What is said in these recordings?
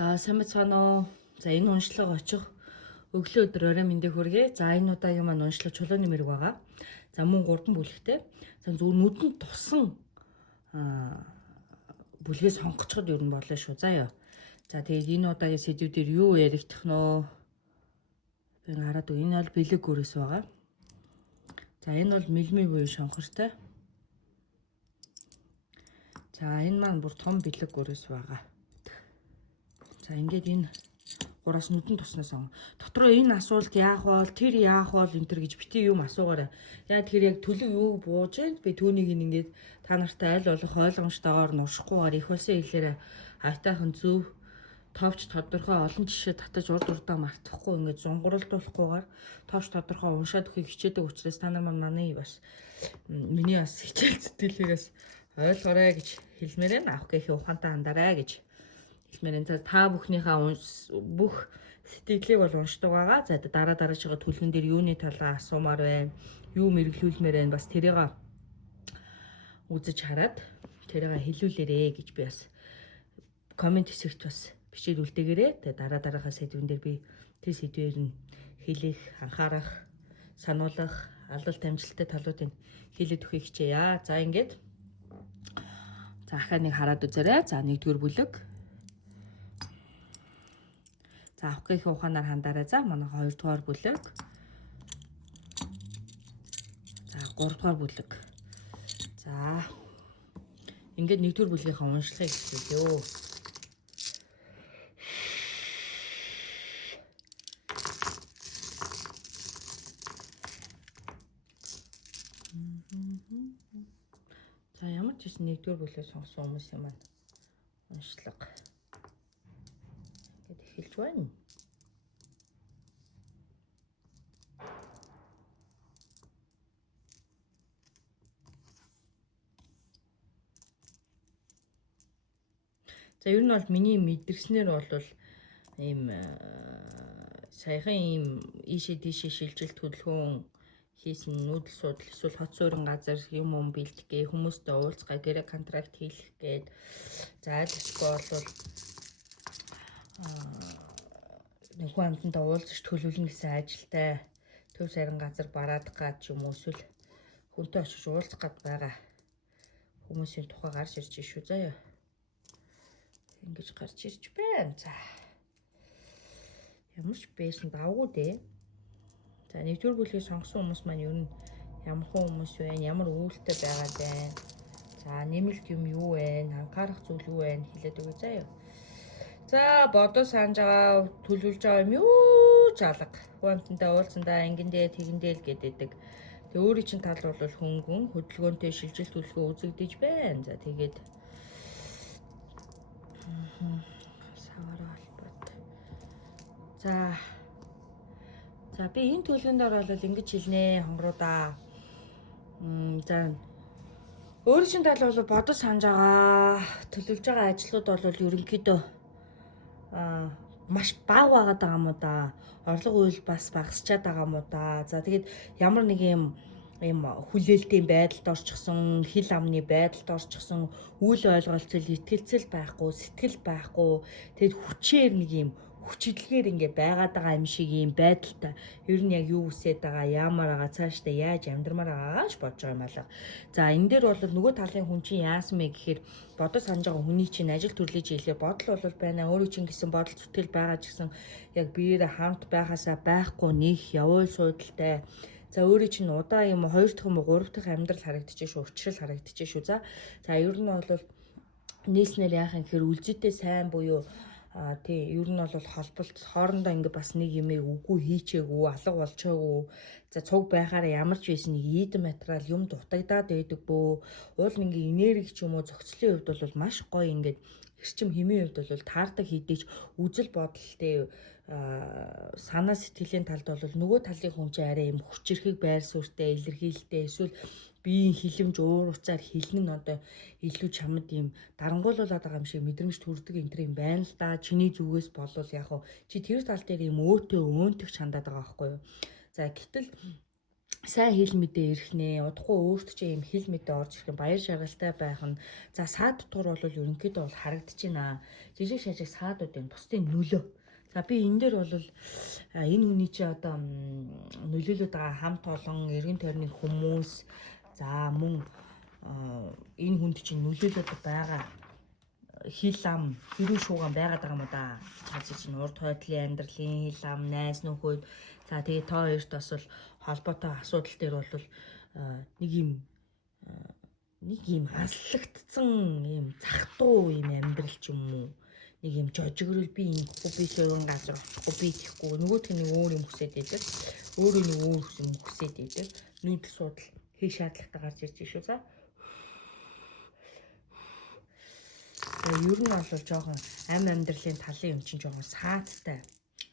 За сайн мэцгаана уу. За энэ уншлага очих өглөө өдөр орой мэндийг хүргэе. За энэ удаагийн маань уншлага чулууны мэрэг байгаа. За мөн 3 бүлэгтэй. За зөв нүдэнд тусан бүлгээ сонгочиход юу болно шүү. Заяа. За тэгээд энэ удаагийн сэдвүүдээр юу яригдах нөө? Би хараад энэ бол бэлэг гөрөөс байгаа. За энэ бол мэлми буюу шонхортой. За энэ маань бүр том бэлэг гөрөөс байгаа. За ингээд энэ гураас нүдэн туснаас он. Дотроо энэ асуулт яах вэ? Тэр яах вэ? Энтэр гэж бити юм асуугаарай. Яг тэр яг төлөв юу бууж байна? Би түүнийг ингээд та нартай аль болох ойлгомжтойгоор нуршихгүйгээр их улсын хэлээр хайтайхан зөв товч тодорхой олон жишээ татаж урд урдаа мартахгүй ингээд зунгурлуулахгүйгээр товч тодорхой уншаад өгөхийг хичээдэг учраас та нар манай бас миний бас хичээл зүтгэлээс ойлгоорой гэж хэлмээр байна. Авах гэхээ ухаантай андараа гэж хэлмээр. Та бүхнийхээ бүх сэтгэлийг бол уншдаг байгаа. За дараагийнхаа түлхэн дээр юуны талаа асуумаар байна, юу мэрэгжүүлмээр байна, бас тэрийг үзэж хараад тэрийг хэлүүлээрэ гэж би бас комент хэсэгт бас бичээд үлдээгээрэй. Тэгээ дараагийнхаа сэдвэн дээр би тэр сэдвээр нь хэлэх, анхаарах, сануулгах, алалт амжилттай талуудыг хэлээд өгөхийг хичээе. За ингээд за ахаа нэг хараад үзээрэй. За 1-р бүлэг. За авах гэхээ ухаанаар хандаарай. За манай 2-р бүлэг. За 3-р бүлэг. За ингээд 1-р бүлгийнхаа уншлагыг хэлье. За ямар ч гэсэн 1-р бүлэг сонгосон хүмүүсийн маань уншлага ингээд эхэлж байна. За ер нь бол миний мэдэрснээр бол ийм саяхан ийм ийшээ тийшээ шилжилт хөдөлгөөн хийсэн нүүдэл судал эсвэл хот суурин газар юм бэлтгэе, хүмүүстэй уулзгаа, гэрээ контракт хийх гээд за эсвэл бол нөхөн амьтантай уулзаж төлөвлөнө гэсэн ажилтай төв сарин газар бараад гад ч юм уу эсвэл хүнтэй очиж уулзах гад байгаа хүмүүсийн тухай гарч ирж шүү заяа. Ингэж гарч ирж байна. За ямар ч байсан давгүй дээ. За 1-р бүлгийг сонгосон хүмүүс маань ер нь ямар хүмүүс вэ? Ямар үйлдэл байгаа вэ? За нэмэлт юм юу вэ? Анхаарах зүйл юу вэ? Хэлээд өгье заяа. За бодож санаж байгаа төлөвлөж байгаа юм юу? Жалга. Хүнтэй уулзсандаа ингэндээ тэгэндээ л гэдэг. Тэгээ өөрийн чинь тал бол хөнгөн хөдөлгөөнтэй шилжилт төлөвлөгөө үзэгдэж байна. За тэгээд савараа албад. За би энэ төлөвлөгөөнд бол ингэж хэлнэ хонгоруудаа. За өөрийн чинь тал бол бодож санаж байгаа төлөвлөж байгаа ажлууд бол ерөнхийдөө маш бага байгаад байгаа юм уу да. Орлого үйл бас багасчаад байгаа юм уу да. За тэгээд ямар нэг юм хүлээлтийн байдалд орчихсон, хил амны байдалд орчихсон, үйл ойлголцол, итгэлцэл байхгүй, сэтгэл байхгүй. Тэгэд хүчээр нэг юм хүчилгээр ингээ байгаад байгаа юм шиг юм байдалтай. Ер нь яг юу үсээд байгаа, яамаар байгаа, цаашдаа яаж амьдрмаар байгаагааш бодож байгаа юм алга. За энэ дээр бол нөгөө талын хүн чинь яасан мэ гэхээр бодож санаж байгаа хүний чинь ажил төрлөж ийлээ. Бодол бол байна. Өөрөө чинь гэсэн бодол зүтгэл байгаа ч гэсэн яг биеэрээ хамт байхасаа байхгүй нөх явуул суудалтай. За өөрөө чинь удаа юм 2 дахь юм 3 дахь амьдрал харагдчихэ шүү, учрал харагдчихэ шүү. За ер нь бол нийслэнээр яах юм гэхээр үлзийтэй сайн буюу тий ер нь бол холболт хоорондоо ингээ бас нэг юмыг үгүй хийчээгүй, алга болчоогүй. За цуг байхаараа ямар ч байсан нэг ийдэн материал юм дутагдаад байдаг бөө. Уул ингээ энерги ч юм уу зохицлын хувьд бол маш гоё ингээ эрчим хэмийн хувьд бол таардаг хийдэж үзэл бодолтой санаа сэтгэлийн талд бол нөгөө талын хүн чинь арай юм хүчрэхэг байр суурьтай илэрхийлэлтэй эсвэл биеийн хилэмж уур уцаар хилэн нь одоо илүү чамд юм дарангуулуулаад байгаа юм шиг мэдрэмж төрдөг энэ төр юм байна л да. Чиний зүгээс болвол яг хөө чи тэр тал дээр юм өөтөө өөнтөх чандаад байгаа байхгүй юу. За гэтэл сайн хил мэдээ ирэх нэ. Удахгүй өөрт чинь юм хил мэдээ орж ирэх юм. Баяр жаргалтай байх нь. За саад дотор бол ерөнхийдөө бол харагдаж байна. Жижиг шажиг саадууд энэ бусдын нөлөө. За би энэ дээр бол энэ хүний чи одоо нөлөөлөд байгаа хамт олон эргэн тойрны хүмүүс за мөн энэ хүнд чинь нөлөөлөд байгаа хил ам хэрүү шууган байгаад байгаа юм уу да. Цааш чинь урд хойдлын амьдралын хил ам найз нөхөд за тэгээ та хоёрт бас бол холбоотой асуудал дээр бол нэг юм аслагдсан юм захтуу юм амьдрал ч юм уу нэг юм жожигрол би ингэхгүй би шуурын газар очихгүй би тийхгүй нөгөөх нь өөр юм хүсээд байдаг өөрөө нэг өөр юм хүсээд байдаг нийт судал хий шаардлагатай гарч ирж шүү за ер нь бол жоохон амьдралын талын юм чинь жоохон саадтай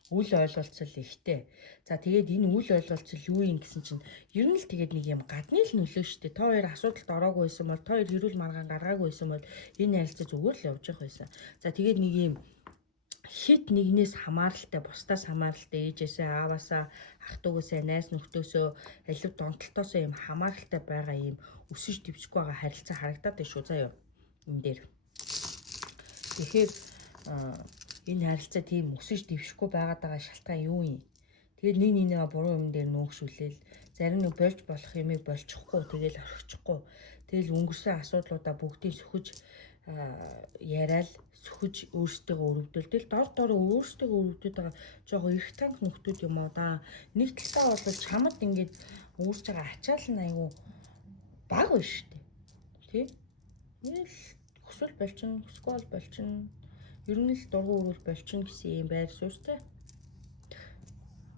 үл ойлголцол ихтэй. За тэгээд энэ үл ойлголцол юу юм гэсэн чинь ер нь л тэгээд нэг юм гадны л нөлөө штэ. Та хоёр асуудалд ороогүй байсан бол та хоёр хэрүүл маргаан гаргаагүй байсан бол энэ харилцаа зүгээр л явж явах байсан. За тэгээд нэг юм хит нэгнээс хамааралтай, бусдаас хамааралтай ээжээсээ, ааваасаа, ах дүүгээсээ, найз нөхдөөсөө, алив донтолтоосоо юм хамааралтай байгаа юм өсөж дэвшгүй байгаа харилцаа харагдаад байна шүү заа юу. Энэ дээр. Тэгэхээр энэ харилцаа тийм өсөж дэвшихгүй байгаа шалтгаан юу юм? Тэгээд нэг нэгнээ буруу юм дээр нөөгшүүлээл зарим нэг болж болох юмыг болчихгүй тэгэл орхичихгүй. Тэгэл өнгөрсөн асуудлуудаа бүгдийг сөхөж яриад сөхөж өөрсдөө өрөвдөлдөл дор өөрсдөө өрөвдөд байгаа жоохон их танк нөхдүүд юм аа да. Нэг талаа бол чамд ингээд үүсэж байгаа ачаал нь аюу баг байна шүү дээ. Тэ? Нэг хүсвэл болчин, хүсгүй бол болчин. Ер нь л дургу өрүүл болчин гэсэн юм байр суурьтай.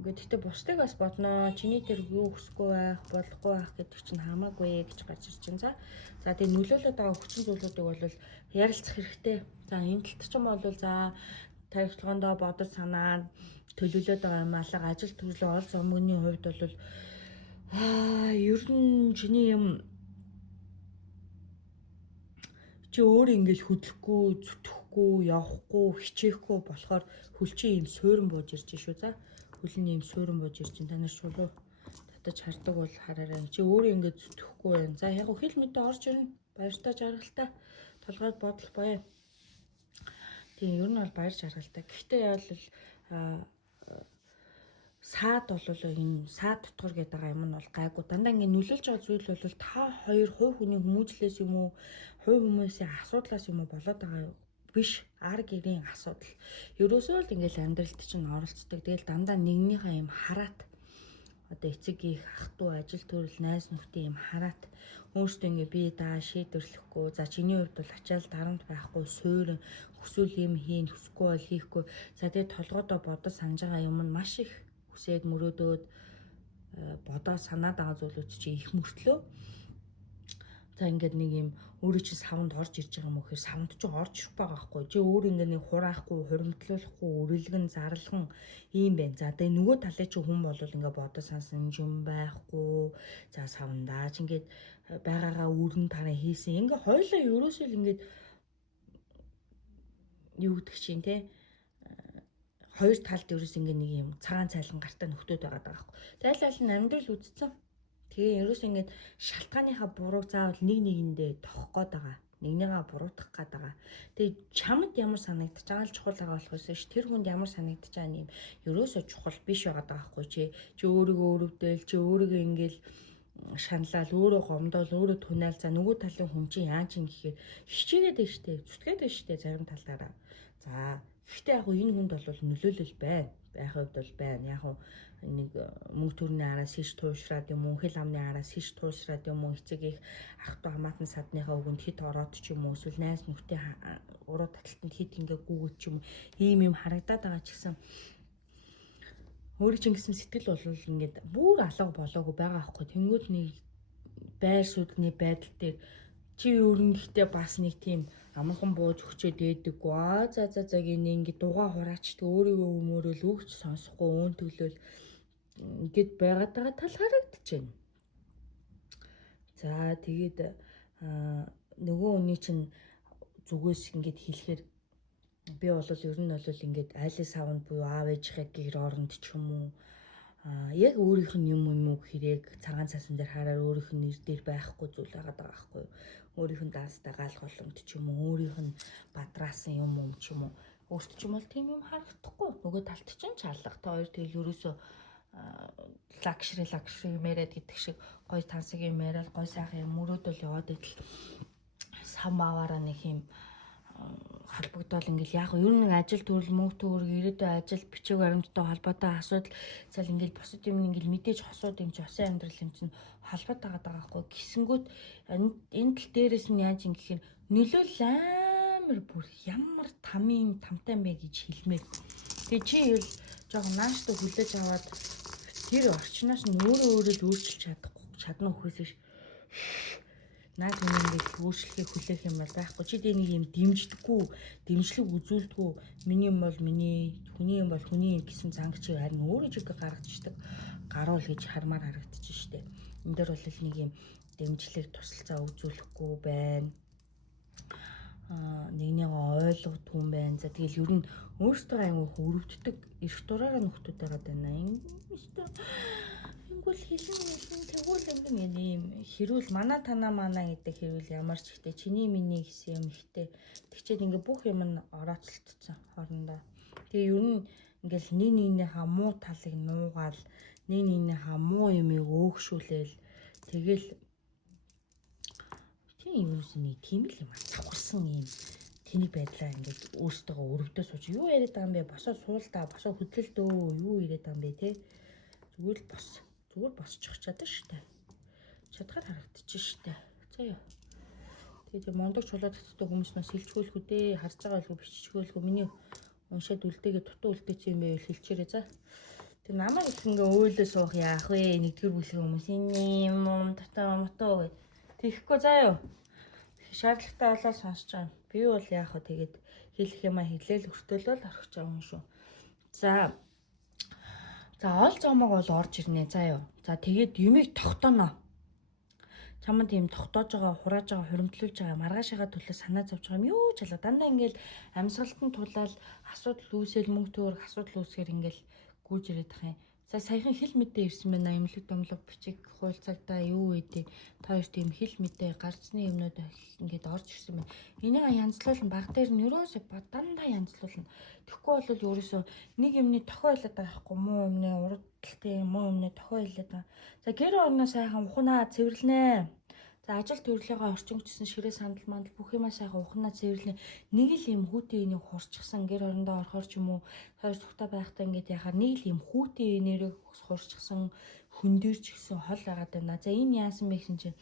Ингээд гэхдээ бусдыг бас бодноо. Чиний дээр юу хүсгүй байх, болохгүй байх гэдэг чинь хамаагүй гэж гарч ирж байна. За тэгээ нөлөөлөд байгаа хүчин зүйлүүдийг бол ярилцах хэрэгтэй. За энэ талд ч юм бол за тавигчлагондоо бодож санаад төлөвлөд байгаа юм алга ажил төрлөө ол зомгоны хувьд бол ер нь чиний юм чи өөр ингэж хөдлөхгүй, зүтгэхгүй, явахгүй, хичээхгүй болохоор хөлчин юм суурин бууж ирж шүү за. Хөлний юм суурин бууж ирж та нар шулуу татаж хардаг бол хараарай. Чи өөрөө ингэж зүтгэхгүй байна. За яг хэл мэдээ орж ирнэ. Баяртай жаргалтай. Толгойд бодол боё. Тийм ер нь бол баяр жаргалтай. Гэхдээ бол саад бол энэ саад дотор гэдэг байгаа юм нь бол гайгүй. Дандаа ингэ нөлөөлж байгаа зүйл бол та хоёр хувь хүний хүмүүжлээс юм уу, хувь хүмүүсийн асуудлаас юм уу болоод байгаа биш. Ар гэрийн асуудал. Ерөөсөө л ингээл амьдралд чинь оролцдог. Тэгэл дандаа нэгнийхээ юм хараат одоо эцэг их ах トゥ ажил төрөл найз нөхдийн юм хараат өөртөө ингээ би даа шийдвэрлэхгүй. За чиний хувьд бол ачаал дарамт байхгүй суурин хүсвэл юм хийн хүсэхгүй бол хийхгүй. За тэгээ толгойдоо бодож санаж байгаа юм нь маш их хүсээд мөрөөдөөд бодоо санаад байгаа зүйлүүд чи их мөртлөө. За ингээд нэг юм өөрөө чи савнд орж ирж байгаа юм уу гэхээр савнд чи орж ирэх байгаа байхгүй. Чи өөр ингээд нэг хураахгүй, хуримтлуулахгүй, өрөлгөн, зарлан ийм байна. За тэгээ нөгөө талын чи хүн бол ингээд бодож сансан юм байхгүй. За савндаа ч ингээд байгаагаа өрн тараа хийсэн. Ингээд хоёлаа ерөөсөө л ингээд юу гэдэг чинь те хоёр талд ерөөс ингээд нэг юм цагаан цайлан гартаа нөхдөд байгаа даа байхгүй. Тэгэл аль нь амьдрал үдцсэн. Тэгээ ерөөс ингээд шалтгааныхаа бурууг заавал нэг нэгэндээ тохох гээд байгаа. Нэгнийгээ буруутгах гээд байгаа. Тэгээ чамд ямар санагдаж байгаа л чухал байгаа болохоос ш тэр хүнд ямар санагдаж байгаа юм ерөөсөө чухал биш байгаа даахгүй чи өөрийгөө өрөвдөөл чи өөрийгөө ингээд шаналал өөрөө гомдол өөрөө тунаал за нөгөө талын хүн чинь яа ч юм гэхээр хичээгээд байна штэ зүтгээд байна штэ зарим талаараа. За гэхдээ яг энэ хүнд бол нөлөөлөл байна. Байх хувьд бол байна. Яг нэг мөнгө төрний араас хийж туушраад юм уу хэл амны араас хийж туушраад юм уу эцэг их ах トゥ хамаатан садныхаа өгөнд хит ороод ч юм уу эсвэл найз нөхдийн уруу таталтанд хит ингээ гүгэж ч юм ийм юм харагдаад байгаа ч гэсэн өөрөө чинь гэсэн сэтгэл бол ингээд бүр алга болоогүй байгаа аахгүй. Тэнгүүд нэг байр суурьны байдал дээр чи өөрөнгөтэй бас нэг тийм амархан бууж өгчөөд дээдэггүй. За гинэ ингээд дугаа хураачдаг өөрийгөө өмөрөөл өгч сонсохгүй өн төглөөл ингээд байгаад байгаа тал харагдаж байна. За тэгээд нөгөө хүний чинь зүгээс ингээд хэлэхээр би бол ер нь бол ингээд айлын савнд буюу аав ээжийнхээ гэр оронд ч юм уу Яг өөрийнх нь юм уу гэхээр цагаан цасан дээр хараар өөрийнх нь нэр дээр байхгүй зүйл байгаа байхгүй юу. Өөрийнх нь даастай гал голомт ч юм уу, өөрийнх нь бадраасан юм ч юм уу. Өөрт ч юм бол тийм юм харагдахгүй. Нөгөө талт чинь чалга. Та хоёр тэгэл ерөөсөө лакшри мэрээд гэдэг шиг гой тансаг юм яриад гой сайхан юм мөрөөдөл яваад идэл сам аваараа нэг юм холбогдол ингээл яг ер нь ажил төрөл мөнгө төгрөг ирээдүйн ажил бичиг баримттай холбоотой асуудал цаал ингээл бусад юм ингээл мэдээж хосууд юм чи хосын амьдрал юм чинь холбоотой байгаа байхгүй гисэнгүүт энэ тал дээрээс нь яаж юм гэхээр нөлөөлөл амар бүр ямар тамтай юм бэ гэж хэлмээр. Тэгээ чи юу жоохон нааштай хүлээж аваад тэр орчноос нь өөрөө л өөрчилж чадна үхээс биш. Наад ингээд өөрчлөхийг хүлээх юм бол байхгүй. Чи дэ нэг юм дэмжлэг үзүүлдэггүй. Миний юм бол миний, хүний юм бол хүний гэсэн занг чи харин өөрөө чиг гаргадчихдаг. Гаруул гэж хармаар харагдчих штеп. Энд дээр бол нэг юм дэмжлэг тусалцаа үзүүлэхгүй байна. Нэгнийг ойлгодгүй юм байна. За тэгэл ер нь өөртөө аягүй өрөвддөг эрх дураараа нөхдүүд байгаа даа. Ингүүл хэлэн тэгвэл ингэн юм хэрүүл мана тана мана гэдэг хэрүүл ямар ч ихтэй чиний миний гэсэн юм ихтэй тэгчээд ингээ бүх юм нь орооцолтцсон хоорондоо. Тэгээ ер нь ингээл нэг муу талыг нуугаал нэг муу юмыг өөгшүүлээл тэгэл тийм юусэн нэг тийм л юм давхарсан юм тэнийг байдлаа ингээд өөртөө өрөвдөө сууж юу яриад байгаа юм бэ босоо суултаа босоо хөдлөл дөө юу яриад байгаа юм бэ те зүгээр босчих чадсан штэ чадхаар харагдчих штэ за ёо тэгээд мондог чулаад татдаг хүмүүс нас хэлчихүүлэх үү харж байгаа болов биччихүүлэх үү миний уншаад үлдээгээ дутуу үлдээсэн юм байвал хэлчихээрэй за тэг намайг ингээ өөлөө суух яах вэ нэгдүгээр бүлгийн хүмүүс юм татаа тэгэхгүй заа ёо шаардлагатай болоод сонсож байгаа. Би бол яах вэ тэгээд хэлэх юмаа хэлээл өртөөлөл орхиж байгаа юм шүү. За ол зомог бол орж ирнэ заа ёо. За тэгээд юмыг тогтооно. Чамд юм тогтоож байгаа, хурааж байгаа, хуримтлуулж байгаа, маргаашаа төлөө санаа зовж байгаа юм юу ч ялаа. Дандаа ингээл амьсгалтанд тулаад асуудал үүсэл мөнгө төгрөг асуудал үүсгээр ингээл гүйж ирээд тах юм. За саяхан хэл мэдээ ирсэн байна. Имлэг домлог бичиг хуульцаалтаа юу гэдэг та хоёр тийм хэл мэдээ гарцны юмнууд ингээд орж ирсэн байна. Энийг янзлуулна баг дээр нь ерөөсөө дандаа янзлуулна. Тэгэхгүй бол ерөөсөө нэг юмны тохиолоод байхгүй муу юмны урдталтай муу юмны тохиолоод байгаа. За гэр орноо сайхан ухнаа цэвэрлэнэ. За ажил төрөлийнхөө орчин хүчсэн ширээ сандал мандал бүх юмаа сайхан ухнаа цэвэрлэн нэг л юм хүүтэй энийг хурцчихсан гэр орондоо орохоор ч юм уу хоёр сухта байхдаа ингээд яхаар нэг л юм хүүтэй энерийг хурцчихсан хөндөрч гисэн хол байгаад байна. За энэ яасан бэ гэсэн чинь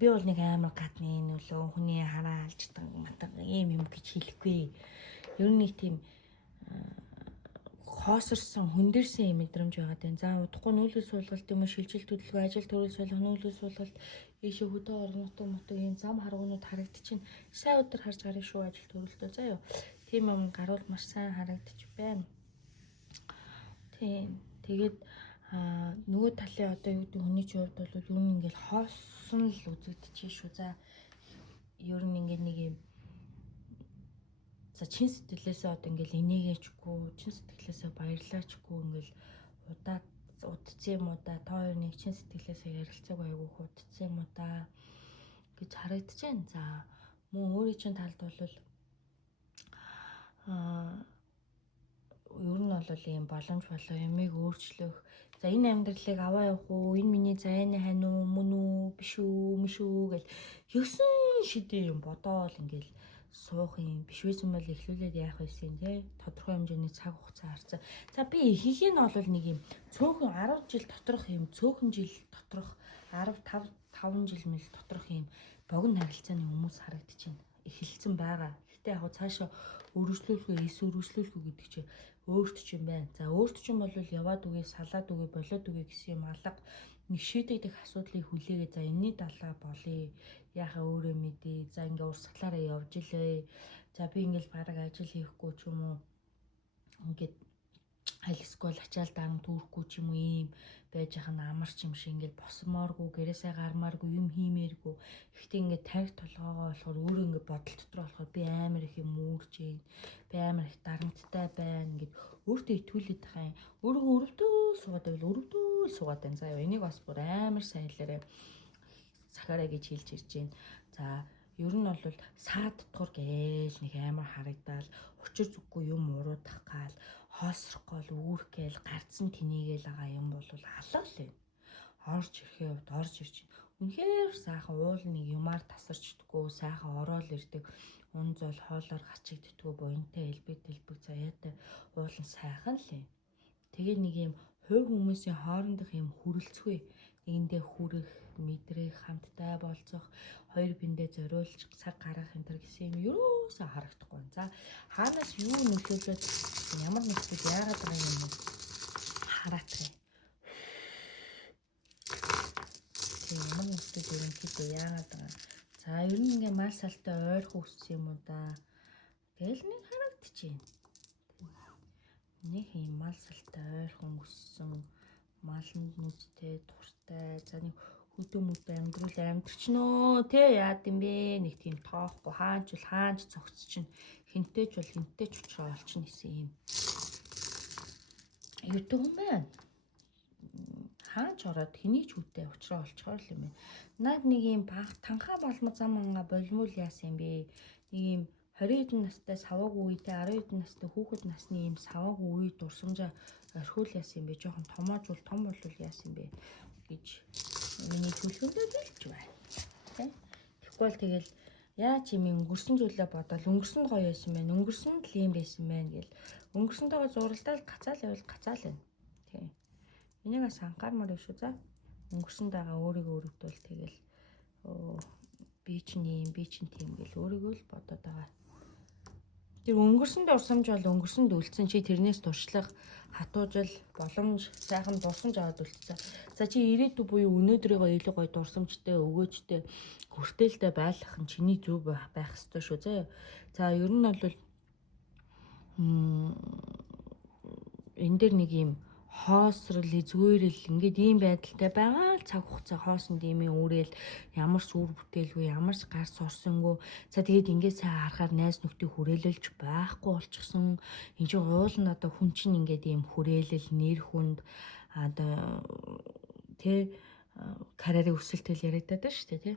би бол нэг амар гадны нөлөө хүний хараа алждаг матаг юм гэж хэлэхгүй. Ер нь нэг тийм хоосорсон, хөндөрсөн юм мэдрэмж байгаад байна. За удахгүй нүүлгэл суулгалт юм уу, шилжилт хөдөлгөөн, ажил төрөл суулгах, нүүлгэл суулгалт, ийшээ хөдөө орнотоо мотог юм зам харгуунууд харагдчихээн. Сайн өдөр харж гарах шүү ажил төрөлтөө заа юу. Тийм юм гаруул маш сайн харагдчих байна. Тийм. Тэгээд нөгөө талын одоо юу гэдэг хүний хувьд бол ер нь ингээл хоосон л үзэгдчихэж шүү. За ер нь ингээд нэг юм за чин сэтгэлээсээ одоо ингээл энийгээчгүй чин сэтгэлээсээ баярлаачгүй ингээл удцсан юм уу да та хоёр нэг чин сэтгэлээсээ ярилцаг айгүй хуудцсан юм уу да гэж харагдаж байна. За мөн өөрийн чинь талд бол ер нь бол ийм боломж болоо ямиг өөрчлөх. За энэ амьдралыг аваа явах уу? Энэ миний зайны хань уу? Мөн үү? Биш үү? Мөш үү гэл ёсон шидэ юм бодоол ингээл суух юм биш байсан бол эхлүүлээд яах байсан те тодорхой хэмжээний цаг хугацаа харцаа. За би ихийг нь бол нэг юм цөөхөн 10 жил доторх юм цөөхөн жил доторх 15 жил мэл доторх юм богино харилцааны хүмүүс харагдаж байна. Эхэлсэн байгаа. Гэтэ яг цаашаа өргөжлүүлэх үү эс өргөжлүүлэх үү гэдэг чинь өөрт ч юм байна. За өөрт ч юм бол яваад үгээ салаад үгээ болоод үгээ гэсэн юм алга нэг шийдэгдэх асуудлыг хүлээгээ за энэний далаа болъё. Яхаа өөрөө мэдээ. За ингээ урсгалаараа явж илээ. За би ингээл бараг ажил хийхгүй ч юм уу. Ингээд аль эсвэл ачаал дарам түүхгүй ч юм уу ийм байж хахад амарч юм шиг ингээд босмооргүй гэрээсээ гармааргүй юм хиймээргүй. Гэхдээ ингээд тарих толгоогоо болохоор өөрөө ингээд бодол дотор болохоор би амар их юм үүрж юм. Би амар их дарамттай байна ингээд өөртөө итгүүлээд байгаа юм. Өөрөө өрөвдөө суугаад байна. За энийг бас бүр амар сайн хэлээрээ Сахараа гэж хэлж ирж байна. За ер нь бол саад дотор гээл нэг амар харагдаал учир зүггүй юм уруудах гал хоосрох гол үүрх гээл гарцсан тэнийгээл байгаа юм бол алга л байна. Орж ирэхээ хувьд орж ирж байна. Үнэхээр сайхан уул нэг юмар тасарчдаггүй сайхан ороод ирдэг. Ун зол хоолоор гачигддаггүй буянтай элбэг заяатай уул нь сайхан л юм. Тэгээ нэг юм хувь хүмүүсийн хоорондох юм хүрэлцгүй нэгэндээ хүрэх мэдрэх хамтдаа болцох хоёр биндээ зориулж цаг гаргах энэ төр гэсэн юм юусаа харагдахгүй. За хаанаас юу нөлөөлөд ямар нэгтгэж яагаад байгаа юм бэ? Хараатай. Тийм ямар нэгтгэж ерөнхийдөө яагаад байгаа. За ер нь ингээ мал салтай ойрхон өссөн юм уу да. Тэгэл нэг харагдчихээн. Нэг юм мал салтай ойрхон өссөн малнд нүдтэй дуртай. За нэг хөдөө мөдөө амьдрал те яад юм бэ? Нэг тийм тоохгүй хаанч цогц чинь хинтэйч бол хинтэйч учраа олчихно гэсэн юм. Ютуб маань хаач ороод хэний ч үедээ учраа олчхоор л юм байна. Наад нэг юм баг танхаа балма зам анга болмол яасан юм бэ? Нэг юм 20 хэдэн настай саваагүй үедээ 10 хэдэн настай хүүхэд насны юм саваагүй үе дурсамжаа орхиул яасан юм бэ? Жохон томоожвол том болвол яасан юм бэ гэж миний төлөвлөндөө хэлж байна. Тэгэхгүй бол тэгэл яа ч юм өнгөрсөн зүйлээ бодоод өнгөрсөн нь гоё байсан байна. Өнгөрсөн нь л юм байсан байна гэл өнгөрсөнтэйгээ зуралдаад гацаал байна. Тийм. Энийг бас анхаармаар биш үү за. Өнгөрсөн дагаа өөрийгөө өрөвдвөл тэгэл би чинь тийм гэл өөрийгөө л бодоод байгаа. Тэр өнгөрсөн дурсамж бол өнгөрсөнд үлдсэн чи тэрнээс туршлага хатуужил боломж сайхан дурсамж аваад үлдсэн. За чи ирээдүй буюу өнөөдрийгөө илүү гоё дурсамжтай өгөөжтэй хүртээлтэй байлгах нь чиний зөв байх ёстой шүү заа. За ер нь бол энэ дээр нэг юм хоосрол эзгүүрэл ингээд ийм байдалтай байгаа л цаг хугацаа хоосон димийн үүрэл ямар ч үр бүтээлгүй ямар ч гар сурсангүй за тэгээд ингээд сайн харахаар найз нөхдийг хүрээлэлж байхгүй болчихсон энэ чинь уул нь одоо хүн чинь ингээд ийм хүрээлэл нэр хүнд одоо тэ карьерийн өсөлтөл яриадаад байна шүү дээ тэ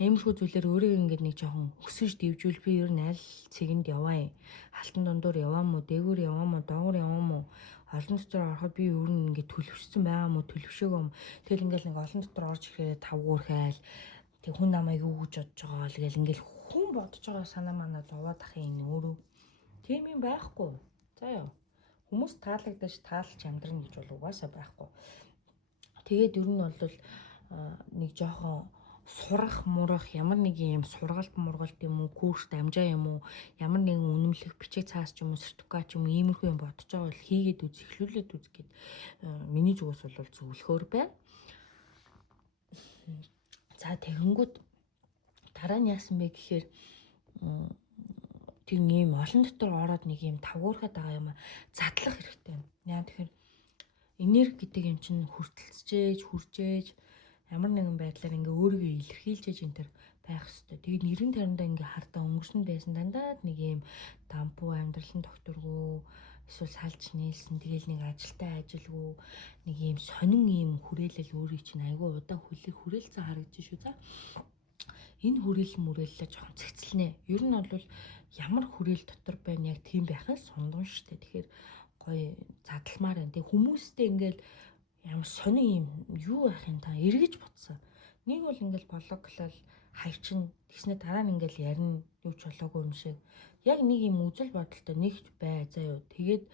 иймэрхүү зүйлээр өөрийгөө ингээд нэг жоохон өсөж дэвжүүл би ер нь аль цэгэнд яваа юм халтан дундуур яваа мó дээгүүр яваа мó доогуур яваа мó олон дотор ороход би өөр нь ингээд төлөвшсөн байгаа мó төлөвшөөгөө тэгэл ингээд нэг олон дотор орж ирэхээр тавгуурхайл тэг хүн намайг юу гэж бодож байгаа л гэл ингээд хүн бодож байгаа санаа манаа зовоод ах юм өөрөө тийм юм байхгүй заа ёо хүмүүс таалагдаж таалж амьдрна гэж бол угаасаа байхгүй тэгээд ер нь бол нэг жоохон сурах мурах ямар нэг юм сургалт мургалт юм уу курс дамжаа юм уу ямар нэгэн үнэмлэх бичиг цаас ч юм уу сертификат ч юм уу иймэрхүү юм бодож байгаа бол хийгээд үз эхлүүлээд үз гэд миний зүгээс бол зөвлөхөр байна. За тэгэнгүүт дараа нь яасан бэ гэхээр тэр ийм олон дотор ороод нэг юм тавгуурхаад байгаа юм задлах хэрэгтэй юм. Яа тэгэхээр энерги гэдэг юм чинь хүртэлцэж хуржээж ямар нэгэн байдлаар ингээ өөрийгөө илэрхийлж энэ төр байх хэвээр. Тэгээд нэрэн тариндаа ингээ хартаа өнгөрсөн байсан дандаа нэг юм дампуу амьдралын докторгүй эсвэл салж нийлсэн тэгэл нэг ажилтай ажилгүй нэг юм сонин юм хүрээлэл өөрийг чинь айгүй удаан хүрээлцэн харагдаж шүү за. Энэ хүрээлэлээ жоохон цэгцэлнэ. Ер нь бол ямар хүрээл дотор байна яг тийм байх нь сундан шүү дээ. Тэгэхээр гоё задалмаар байна. Тэг хүмүүстэй ингээл ямар сонин юм юу байх юм та эргэж бутсан. Нэг бол ингээл блоглол хавчин тэгснэ дараа нь ингээл ярина юу ч болоогүй юм шиг. Яг нэг юм үзэл бодолтой нэгч бай заа юу. Тэгээд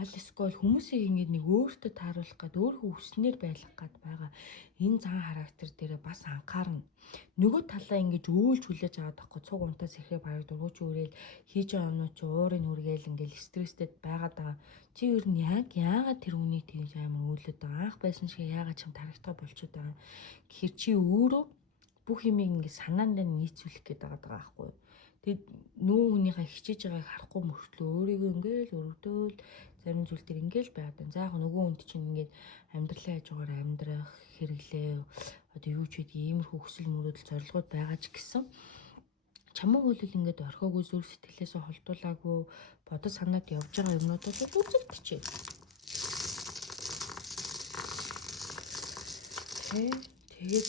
аль эсвэл хүмүүсийг ингээд нэг өөртөө тааруулах гээд өөрийнхөө хүснээр байлгах гээд байгаа энэ цаан характер дээр бас анхаарна. Нөгөө талаа ингэж өөлж хүлээж аваад байхгүй цуг унтаас ирэхээр бараг дургуйч өрөөл хийж байгаа юм чи уурын үргээл ингээл стресстэй байгаад байгаа. Чи ер нь яг яагаад тэр үнийг тэгж амар өөлөд байгаа анх байсан шиг яагаад ч юм тарихтаа болчиход байгаа. Гэхдээ чи өөрөө бүх юмыг ингээд санаандаа нийцүүлэх гээд байгаа байхгүй юу? Тэгэд нүү хүнийхээ хичээж байгааг харахгүй мөртлөө өөрийгөө ингээл өрөвдөөл Зарим зүйл төр ингээл байгаад байна. За яг нөгөө хүнд чинь ингээд амьдралын хажуугаар амьдрах хэрэглээ одоо юу ч гэдэг иймэрхүү хүсэл мөрөөдөл зорилгууд байгаа ч гэсэн чамаг бол ингээд орхиогүй зүрх сэтгэлээсээ холдуулаагүй бодол санаад явж байгаа юмнууд бол үзэгдэжээ. Тэгээд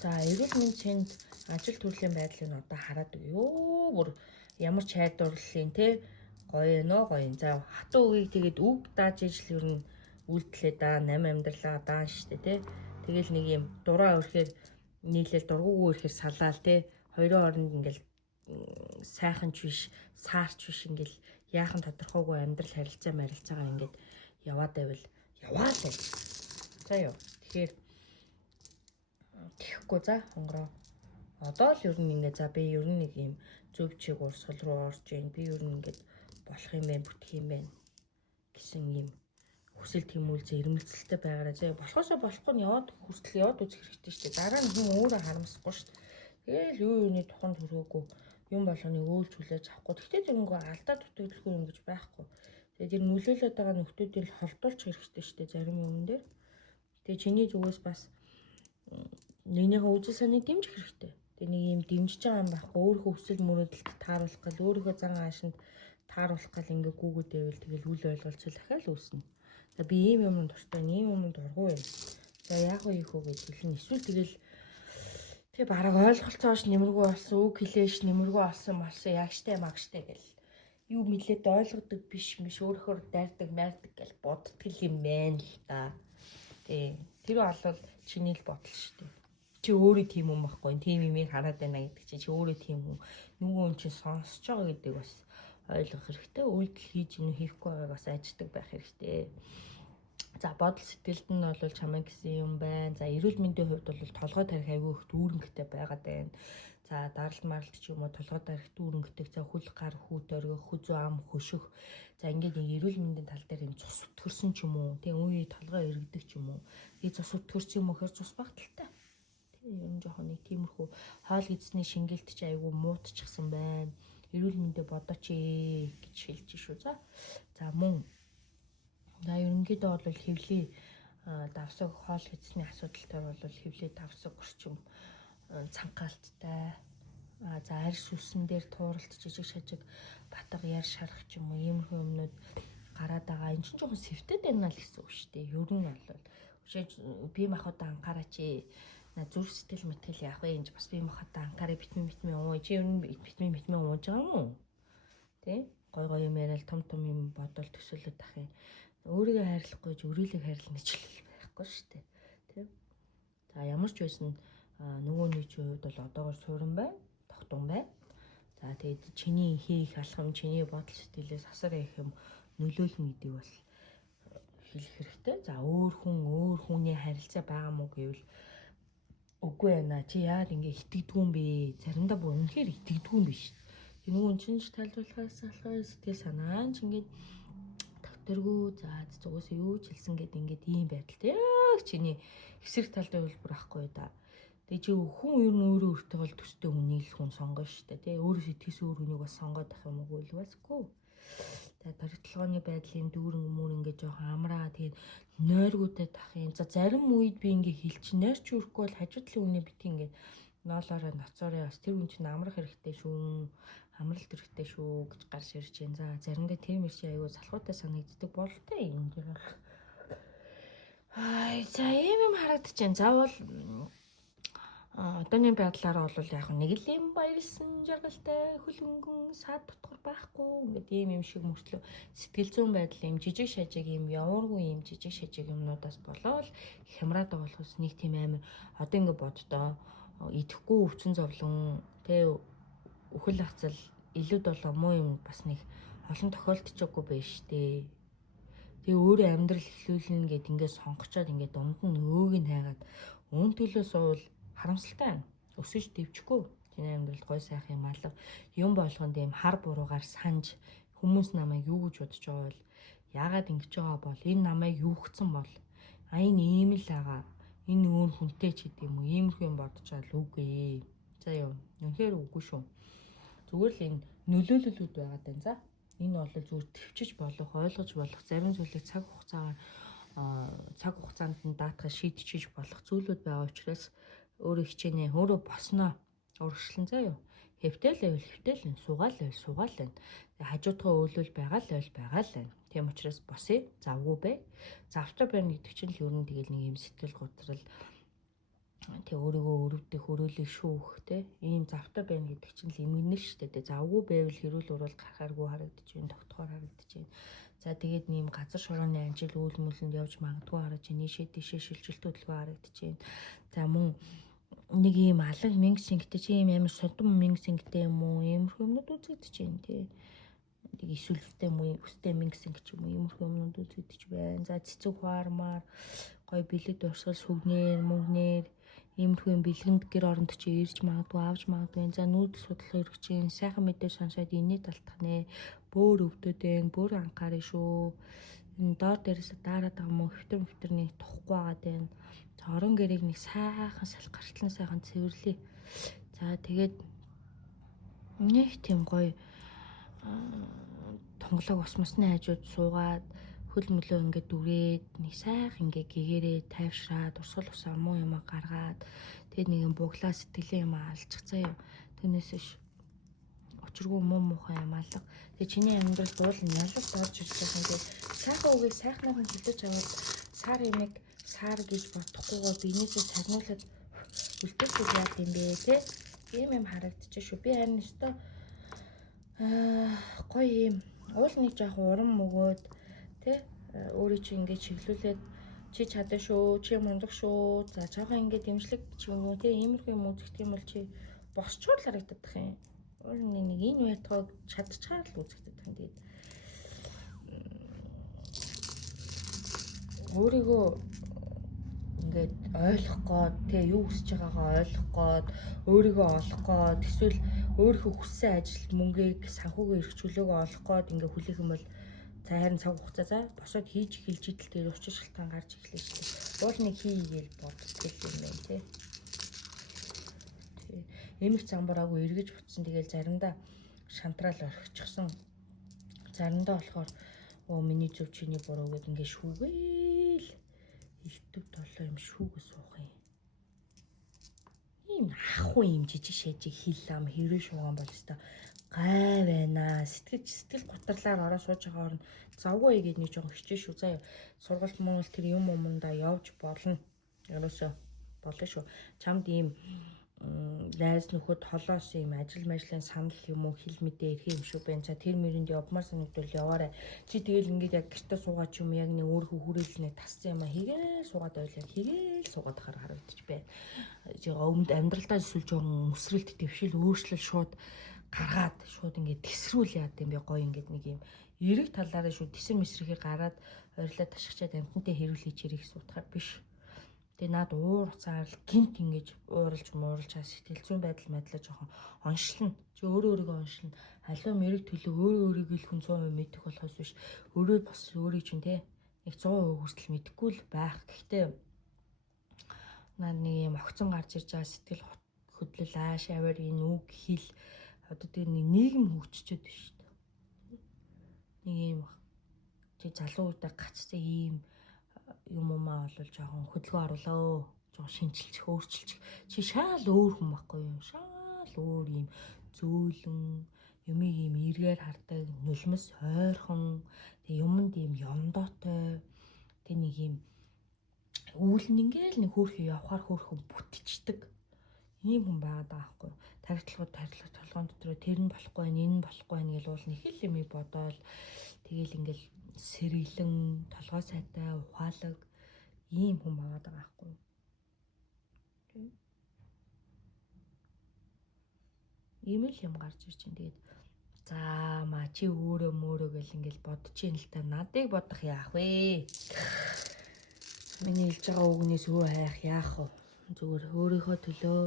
за эрүүл мэндийн ажил төрлийн байдлыг одоо хараад юу бүр ямар чайд дурлалын те гоё нөө гоё. За хатуу үгийг тэгээд үг дааж ижил ер нь үйлдэлээ да 8 амьдралаа даан штэ те. Тэгэл нэг юм дураа өрхөөр нийлэл дургуугүй өрхөөр салаал те. Хоёрын хооронд ингээл сайхан ч биш саарч биш ингээл яахан тодорхойгүй амьдрал харилцаа марилцаагаа ингээд яваад байвал яваад л. За ёо. Тэгэхээр тэгэхгүй за хонгороо. Одоо л ер нь ингээд за би ер нь нэг юм зөв чиг урсгал руу орж ийн. Би ер нь ингээд болох юм байна, бүтэх юм байна гэсэн юм хүсэл тэмүүлзээ ирмэлцэлтэй байгаараа зэ болохоосоо болохгүй нь яваад хүртэл яваад үзэх хэрэгтэй шүү дээ. Дараа нь хүн өөрөө харамсахгүй шүү дээ. Тэгэл юу юуны туханд хөрөөгүй юм болгоны өөлж хүлээж авахгүй. Тэгтээ тэрнгөө алдаа дутагдaltaгүй юм гэж байхгүй. Тэгээд тэр нөлөөлөд байгаа нөхдүүдийг холдуулчих хэрэгтэй шүү дээ зарим юм дээр. Тэгээд чиний зүгээс бас нэгнийхээ үзэл санааг дэмжих хэрэгтэй. Тэгээд нэг юм дэмжиж байгаа юм байхгүй. Өөрийнхөө хүсэл мөрөөдөлд тааруулах гал өөрийнхөө зан аашинд тааруулах гал ингээ гүгүүд байвал тэгэл үл ойлголцол дахиад үүснэ. За би ийм юм дуртай, ийм юм дургүй юм. За яах вэ ийхүү гэж хэлнэ. Эсвэл тэгэл тэг бараг ойлголцоош нэмэргүй болсон, үг хэлээш нэмэргүй болсон ягштай магштай гэл юу мэлээд ойлгодог биш өөрөөр дайрдаг майрдаг гэл бодтгол юм байна л да. Тэр бол чиний л бодол шүү дээ. Чи өөрөө тийм юм байхгүй. Тийм юмыг хараад байна гэдэг чи өөрөө тийм юм. Нөгөө хүн чинь сонсож байгаа гэдэг бас ойлгох хэрэгтэй. Үйлдэл хийж ийнө хийхгүй байгааг бас ажигдаг байх хэрэгтэй. За бодол сэтгэлд нь бол чамайг гэсэн юм байна. За эрүүл мэндийн хувьд бол толгой тарих аягүй их дүүрэнгтэй байгаад байна. За даралт марлт ч юм уу толгой тарих дүүрэнгтэй. За хөл гар хүүт оргих, хүзүү ам хөшөх. За ингээд нэг эрүүл мэндийн тал дээр юм цус өтгөрсөн ч юм уу. Тэг үе толгой эргэдэг ч юм уу. Тэгээ цус өтгөрсөн юм уу хэр цус багталтай. Тэг ер нь жоохон нэг тиймэрхүү хоол эзний шингээлт ч аягүй муутчихсан байна. Эрүүл мэндэ бодооч гэж хэлж шүү. За мөн за ерөнхийдөө бол хэвлий давсаг хоол эзний асуудалтай бол хэвлий давсаг орчим цангаалттай. За арьс үсэн дээр тууралт жижиг шажиг батга яр шарах ч юм уу иймэрхүү юмнууд гараад байгаа. Энд чинь жоохон сэвтэд байна л гэсэн үг шүү дээ. Ер нь бол бие махбодоо анхаараач. Зүрх сэтгэл мэтгэл яах вэ? Энд бас бие махбодоо анхаараа витамин ууж. Чи ер нь витамин ууж байгаа юм уу? Тэ? Гой гой юм яриад том юм бодвол төсөөлөд ах юм. Өөрийгөө хайрлахгүй ч өрөөлөг хайрлах нэчлэл байхгүй шүү дээ. Тэ? За ямар ч байсан нөгөөний чинь хувьд бол одоогор суурин байна, тогтун байна. За тэгээд чиний хийх алхам, чиний бодол сэтгэлээс асар их юм нөлөөлнө гэдэг бас хэлэх хэрэгтэй. За өөр хүний харилцаа байгаа мó гэвэл үгүй байна. Чи яагаад ингэ итгэдэггүй юм бэ? Заримдаа бүр үнэхээр итгэдэггүй юм биш. Нөгөө чинь тайлбарлахаас алхах сэтгэл санаа ч ингэ докторгүй за зүгээс юу ч хэлсэн гэд ингээд ийм байдал яг чиний эсрэг талд хувилбар ахгүй да. Тэгээ чи хүн ер нь өөрөө өөртөө бол төстэй хүнийг л хүн сонгоно шүү дээ. Тэгээ өөрөө сэтгэс өөр хүнийг бас сонгоод ах юм уу л басгүй. Тэгээ барилгалгооны байдлын дүүрэн мөр ингээд жоохон амраа тэгээд нойргуудад тах юм. За зарим үед би ингээд хэлчих нойрч өрөхгүй бол хажуудлын үнэ бит ингээд ноолоороо ноцоороо бас тэр хүн чинь амрах хэрэгтэй шүү. Амралт хэрэгтэй шүү гэж гарч ирж байна. За заримдаа тэр мэрчи аягүй салхуутай санагддаг болтой юм дээр. За ийм харагдаж байна. Заавал одооний байдлаараа бол яг нэг л юм баярлсан жаргалтай хөлөнгөн сад тутгар байхгүй ингээд ийм шиг мөртлөө сэтгэл зүйн байдал юм жижиг шажиг юм явааргүй юм жижиг шажиг юмнуудаас болоод хямраад байгаа болохоос нэг тийм амар одоо ингээд боддоо идэхгүй өвчин зовлон тэ үхэл хацал илүүд болоо муу юм бас нэг олон тохиолдчихгүй байж тээ. Тэгээ өөрөө амьдрал эхлүүлнэ гэд ингээд сонгочоод ингээд дунд нь өөг нь хайгаад өн төлөө суувал харамсалтай өсөж дэвчихгүй. Чиний амьдралд гой сайхан юм алга юм болгонд юм хар буруугаар санаж хүмүүс намайг юу гэж бодож байгаа бол яагаад ингэж байгаа бол энэ намайг юу гцэн бол энэ ийм л байгаа. Энэ өөр хүнтэй ч гэдэг юм уу иймэрхүү юм бодож байгаа л үгүй. За юу. Үнэхээр үгүй шүү. Зүгээр л энэ нөлөөллүүд байгаад байна. За энэ бол зүгээр төвчж болох, ойлгож болох, зарим зүйлийг цаг хугацаанд нь даатгаж шийдчихэж болох зүйлүүд байгаа учраас өөрөө хичээнэ, өөрөө босноо урагшлан заа юу. Хэвтэл суугаал байна. Хажуудгаа өөлөл байгаа л байна. Тийм учраас босъё, завгүй бай. Завтра байна гэдэг чинь л ер нь тэгэл нэг юм сэтгэл готрал тэг өөрийгөө өрөвдөх, өрөөлөй шүүх те ийм завтай байна гэдэг чинь л эмгэнэл шүү дээ. Завгүй байвал хэрүүл урал гарахааргүй харагдаж байна, тогтохоор харагдаж байна. За тэгээд нэм газар шорооны анжил үйл мүлэнд явж магадгүй харагдаж байна. Нийшээ тийшээ шилжилт хөдөлгөөн харагдаж байна. За мөн нэг ийм алан мэнг сингтэй чи ийм амар содон мэнг сингтэй юм уу? Иймэрхүү юмнууд үзэгдэж байна тий. Нэг эсвэл үстэй мэнг синг ч юм уу иймэрхүү юмнууд үзэгдэж байна. За цэцэг хуармаар гой бэлэг дурсгал сүгнээр мөнгнээр иймэрхүү юм бэлгэнд гэр оронд чи ирж магадгүй авч магадгүй. За нүүдэл судлах хэрэгчин сайхан мэдээ сонсоод инээ талтах нэ бөөр өвдөдэн бөөр анхаарай шүү. Энэ доор дээрээс дараад байгаа мөн хөвтөрний тухгүй байгаад байна. Орон гэрийг нэг сайхан салхартлан сайхан цэвэрлэе. За тэгээд нэг тийм гоё тонглог осмосны хажууд суугаад хөл мөлөө ингээд дүрээд нэг сайхан ингээд гэгэрээ тайвшраад урсгал усаа муу юм гаргаад тэгээд нэг юм буглаа сэтгэлийн юм алчих заяа. Түүнээс ш учиргүй муухай юм алга. Тэгээд чиний амьдрал дуулан ялалт орж ирж байгаа ингээд сайхан үгийг сайхнаахан хэлж аваад сар юмэг сар гэж бодохгүйгээр биенээсээ сагнуулаад үлдээхгүй яах юм бэ те? Ийм харагдчих шүү. Би харин өстой гоё юм уулныг жоох урам өгөөд тэ өөрийг чи ингэж чиглүүлээд чи чадах шүү, чи мундаг шүү. За жоохон ингэ дэмжлэг ч юм уу те иймэрхүү юм үзэгдэх юм бол чи босчоор л харагдах юм. Нэг энэ байтугай чадчихаар л үзэгдэх юм. Тэгээд өөрийгөө ингээд ойлгох гээд тэгээ юу хүсэж байгаагаа ойлгох гээд өөрийгөө олох гээд эсвэл өөрийнхөө хүссэн ажилд мөнгийг санхүүгийн эрхчлөлөөгөө олох гээд ингээд хүлээх юм бол за харин цаг хугацаа за босоод хийж эхэлж идэл тэгээ учир шалтгаан гарч эхлэх шүү. Уулныг хийгээл боддог юм байна тий. Эмх замбараагүй эргэж бутсан тэгэл заримдаа шантраал орхичихсан. Заримдаа болохоор миний зөв чиний буруу гэд ингээд шүүгээл илтгэв толоо юм шүүгээ суух юм. Ийм ахгүй юм жижиг шажиг хил ам хэрэг шууган бол өстой гай байна. Сэтгэл гутралаар ороо сууж байгаа орно. Завгүй гээд нэг жоохон хичээ шүү. Заа сургалт Монгол тэр юм юмдаа явж болно. Ерөөсөө болно шүү. Чамд ийм найз нөхөд холоос юм ажлын санал юм уу хэл мэдээ ирэх юм шүү байна. За тэр мэрэнд явмаар санагдвал яваарай. Чи тэгэл ингээд яг гэртээ суугаад юм яг нэг өөрөө хүрээлнээ тассан юм а хийгээл суугаад байлаа. Хийгээл суугаад харагдчих байна. Жигээ өмнөд амьдралдаа эсвэл жоохон өсрэлт дэвшил өөрчлөл шууд гаргаад шууд ингээд тесрүүл яад юм бэ гоё ингээд нэг юм эрэг талаараа шүү тесэр мэсрэхийг гараад ойрлоо ташгичаад амтантай хэрүүлж ирэх суудахаар биш. Тэгээ наад уур уцаар гинт ингэж ууралж чаа сэтгэл зүйн байдал мэдлээ жоохон оншлно. Чи өөрийгөө оншлно. Халиваа мэрэг төлөв өөрийгөө л хүн 100% мэдэх болохоос биш. Өөрөө бас өөрийг чинь те нэг 100% хүртэл мэдэхгүй л байх. Гэхдээ наад нэг юм огцом гарч ирж байгаа сэтгэл хөдлөл ааш аваар энэ үг хэл одоо тэр нийгэм хөгжчихэд байна шүү дээ. Нэг юм чи залуу удаа гацсан ийм юм умаа бол жоохон хөдөлгөөн оруулаа. Жоохон шинжилчих, өөрчилчих. Чи шаал өөр хүн байхгүй юу? Шаал өөр юм зөөлөн, юмыг юм эргээр хардаг, нулимс ойрхон, тэг юмд юм ёндоотой. Тэг нэг юм үүлэн ингээл нэг хөөрхөн явахаар хөөрхөн бүтчихдэг. Ийм хүн байгаад байгаа байхгүй юу? Тархилгууд толгоон дотроо тэр нь болохгүй, энэ нь болохгүй гэж уул нэг л юм бодоол тэгэл ингээл сэргэлэн, толгой сайтай, ухаалаг ийм хүн байгаад байгаа байхгүй юу? Ийм л юм гарч ирж байна. Тэгээд за маа чи өөрөө мөөрөө гэл ингээл бодож ийн л та надыг бодох яах вэ? Миний хэлж байгаа үгнээс өө хайх яах вэ? Зүгээр өөрийнхөө төлөө,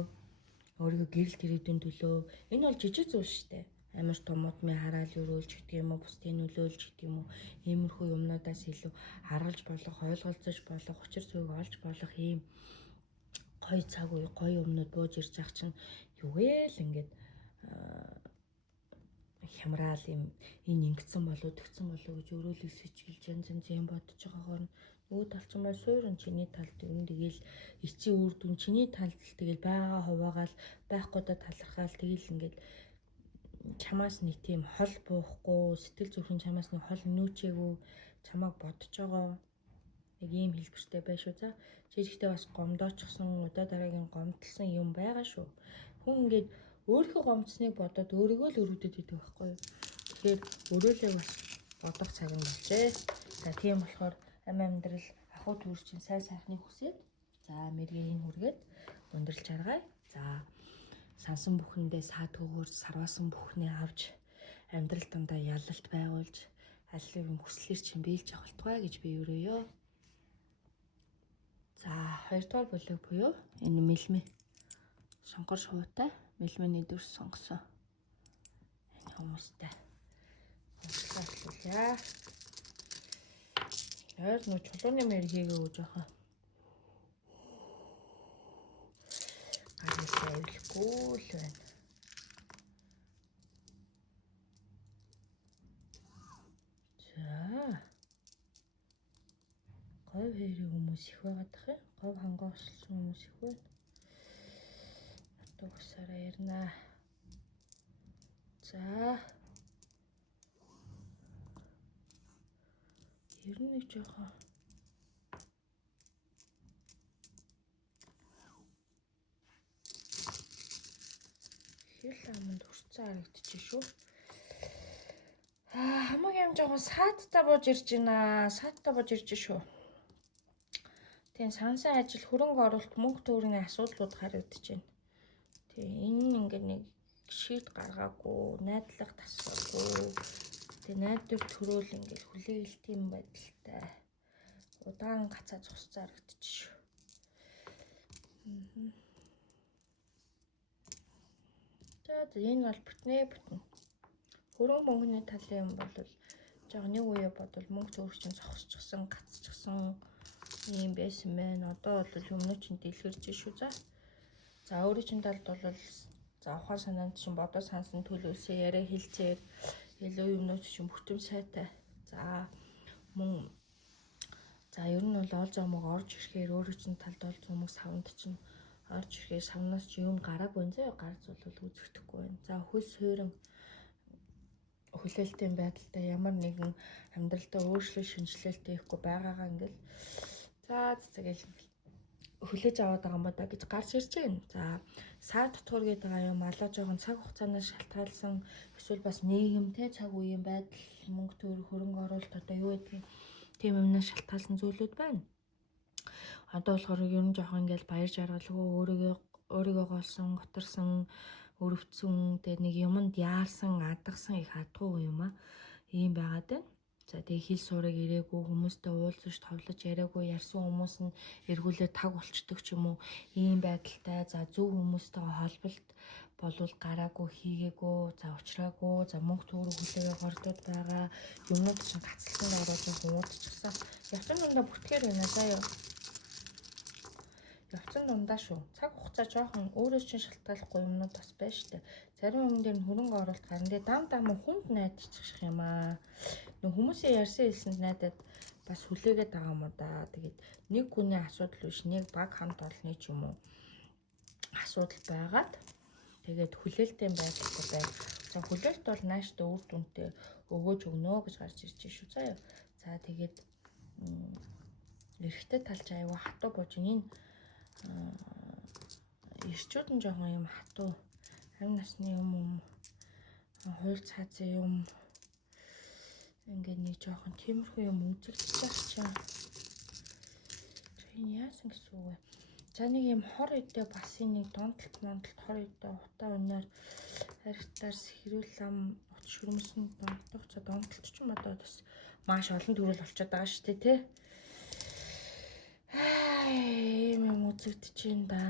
өөрийгөө гэрэл тэрэгдэн төлөө энэ бол жижиг зүйл шүү дээ. Амар томууд минь хараал өрөөлж гэдэг юм уу, бусдын нөлөөлж гэдэг юм уу, иймэрхүү юмнуудаас илүү харгалж болох, ойлголцож болох, учир зүгийг олж болох ийм гоё цаг үе, гоё юмнууд бууж ирж байгаа чинь юу вэ л ингээд хямраал юм энэ ингэсэн болоо тэгсэн болоо гэж өөрөө л сэжгэлж янз юм бодож байгаагаар нөгөө талчмаа суурин чиний талд ер нь тэгэл эцсийн үр дүн чиний талд тэгэл байгаа хуваагаал байхгүйдаа талархаал тэгэл ингээд чамаас нэг тийм хол буухгүй сэтгэл зүрхэн чамаас нэг хол нүүчээгүй чамааг бодож байгаа нэг ийм хэлбэртэй байх шүү. За жижигтэй бас гомдоочсон удаа дараагийн гомдлсон юм байгаа шүү. Хүн ингээд өөрийнхөө гомдсныг бодоод өөрийгөө л өрөвдөд идэг байхгүй юу. Тэгэхээр өрөөлөө бас бодох цаг нь болжээ. За тийм болохоор амьдрал ахуй төрчин сайн сайхныг хүсээд за мэргийн хүргээд өндөрлж аргая. За сансан бүхэндээ саадгүйгээр сарвасан бүхнээ авч амьдрал дандаа ялалт байгуулж аль хэвэн хүслэр чинь биелж авалтгай гэж би өрөөё. За хоёрдугаар бүлэг буюу энэ мэлмэ сонгор шуутай мэлмэний дүрс сонгосон энэ хүмүүстэй уучлаарай. Яар нөө чулууны мэргийг өгж байгаа. Гараа авилгүй л байна. За говь хэрэг хүмүүс их байгаад тах юм. Говь хангаа ослсон хүмүүс их байна. Одоо усаараа ярина. За ер нь нэг жоохон хэл аманд урцсан харагдчих шүү. Хамгийн юм жоохон саадтай бууж ирж байна. Саадтай бууж ирж шүү. Тийм сансан ажил хөрөнгө оруулалт мөнгө төгрөгийн асуудлууд харагдаж байна. Тийм энэ ингээд нэг шийд гаргаагүй, найдлага тасаагүй. Тэгээ найдвар төрөөл ингээд хүлээгэлт юм байдалтай. Удаан гацаа зогсцоо харагдаж шүү. За энэ бол бүтнээ. Хөрөнгө мөнгөний талын юм бол жоо нэг үе бодвол мөнгө төгрөг чинь зогсчихсан, гацчихсан юм байсан байна. Одоо бол өмнө чинь дэлгэрж шүү. За өөрийн чинь талд бол за ухаан санаанд чинь бодоо сансан төлөвлөсөн яриа хэлцээр илүү юмнууд чинь бүтэн сайтай. За мөн за ер нь бол ол зомог орж ирэхээр өөрийн чинь талд ол зомог савнд чинь орж ирэхээр савнаас чи юм гараагүй зэ гарц бол үзэгдэхгүй байна. За хөл суурин хүлээлтийн байдалтай ямар нэгэн амьдралдаа өөрчлөлт шинжилэлт хийхгүй байгаагаа ингээл за тэгэл хүлээж аваад байгаа юм ба гэж гарч ирж байна. За сар дотгор гэдэг юм алаа жоохон цаг хугацаанаас шалтгаалсан эсвэл бас нийгэмтэй цаг үеийн байдал мөнгө төгрөг хөрөнгө оруулалт одоо юу гэдгийг тийм юмнаас шалтгаалсан зүйлүүд байна. Одоо болохоор ер нь жоохон ингээл баяр жаргалгүй өөрийгөө голсон, готарсан, өрөвдсөн тэгээ нэг юмд яарсан, адгсан их адгүй юм аа. Ийм байгаад байна. За тэгээ хэл суурыг ирээгүй хүмүүстэй уулзаж товлож яриагүй ярьсан хүмүүс нь эргүүлээ таг болчдөг ч юм уу ийм байдалтай. За зөв хүмүүстэйгээ холболт болвол гараагүй хийгээгүй за уучраагүй за мөнгө төгрөг хүлээгээ гордод байгаа юмнууд чинь гацлсан ороод уудчихсан. Явцын дундаа бүртгэр байна заа юу. Явцын дундаа шүү. Цаг хугацаа жоохон өөрөө чинь шалтгааллахгүй юмнууд бас байна штэ. Зарим юм дээр нь хөрөнгө оруулалт гарна. Тэгээ дам хүнд найдчих юм аа. Нөх хүмүүсийн ярьсан хэлсэнд найдаад бас хүлээгээд байгаа юм уу да. Тэгээд нэг хүний асуудал биш нэг баг хамт олонны ч юм уу асуудал байгаад тэгээд хүлээлттэй байдалтай байна. За хүлээлт бол нааштай үр дүнтэй өгөөж өгнө гэж гарч ирж шүү. За юу. За тэгээд эрэгтэй талч аюу хатуу бож энэ ирчүүд нь жоохон юм хатуу харин насны юм хууль цаазын юм ингээд нэг жоохон тиймэрхүү юм үзэгдэж чинь энэ яасан гэсэн үг вэ? За нэг юм хор үедээ бас нэг донтолт хор үедээ утаа өнөр харьтаар сэрүүл ам утас шүрмсэн донтох за донтолт ч юм одоо бас маш олон төрөл болчиход байгаа шүү дээ тий. Ийм үзэгдэж байна да.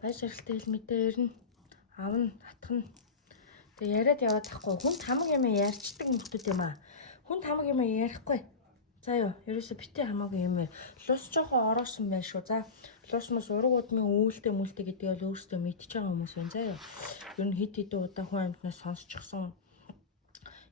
Баяр жаргалтай хэл мэдээ ирнэ. Авна, татхна. Тэгээ яриад яваад тахгүй. Хүн хамаг юм ярьчдаг хүмүүс юм аа. Хүн хамаг юм ярихгүй. За юу, ерөөсө битээ хамаагүй юм ээ. Лус жоохон ороосон байх шүү. За Плюс мас ураг удмын үүлтэй мүлтэй гэдэг бол өөрөөсөө мэдчихэж байгаа хүмүүс байна заа. Ер нь хит удаа хүн амьтнаас сонсчихсон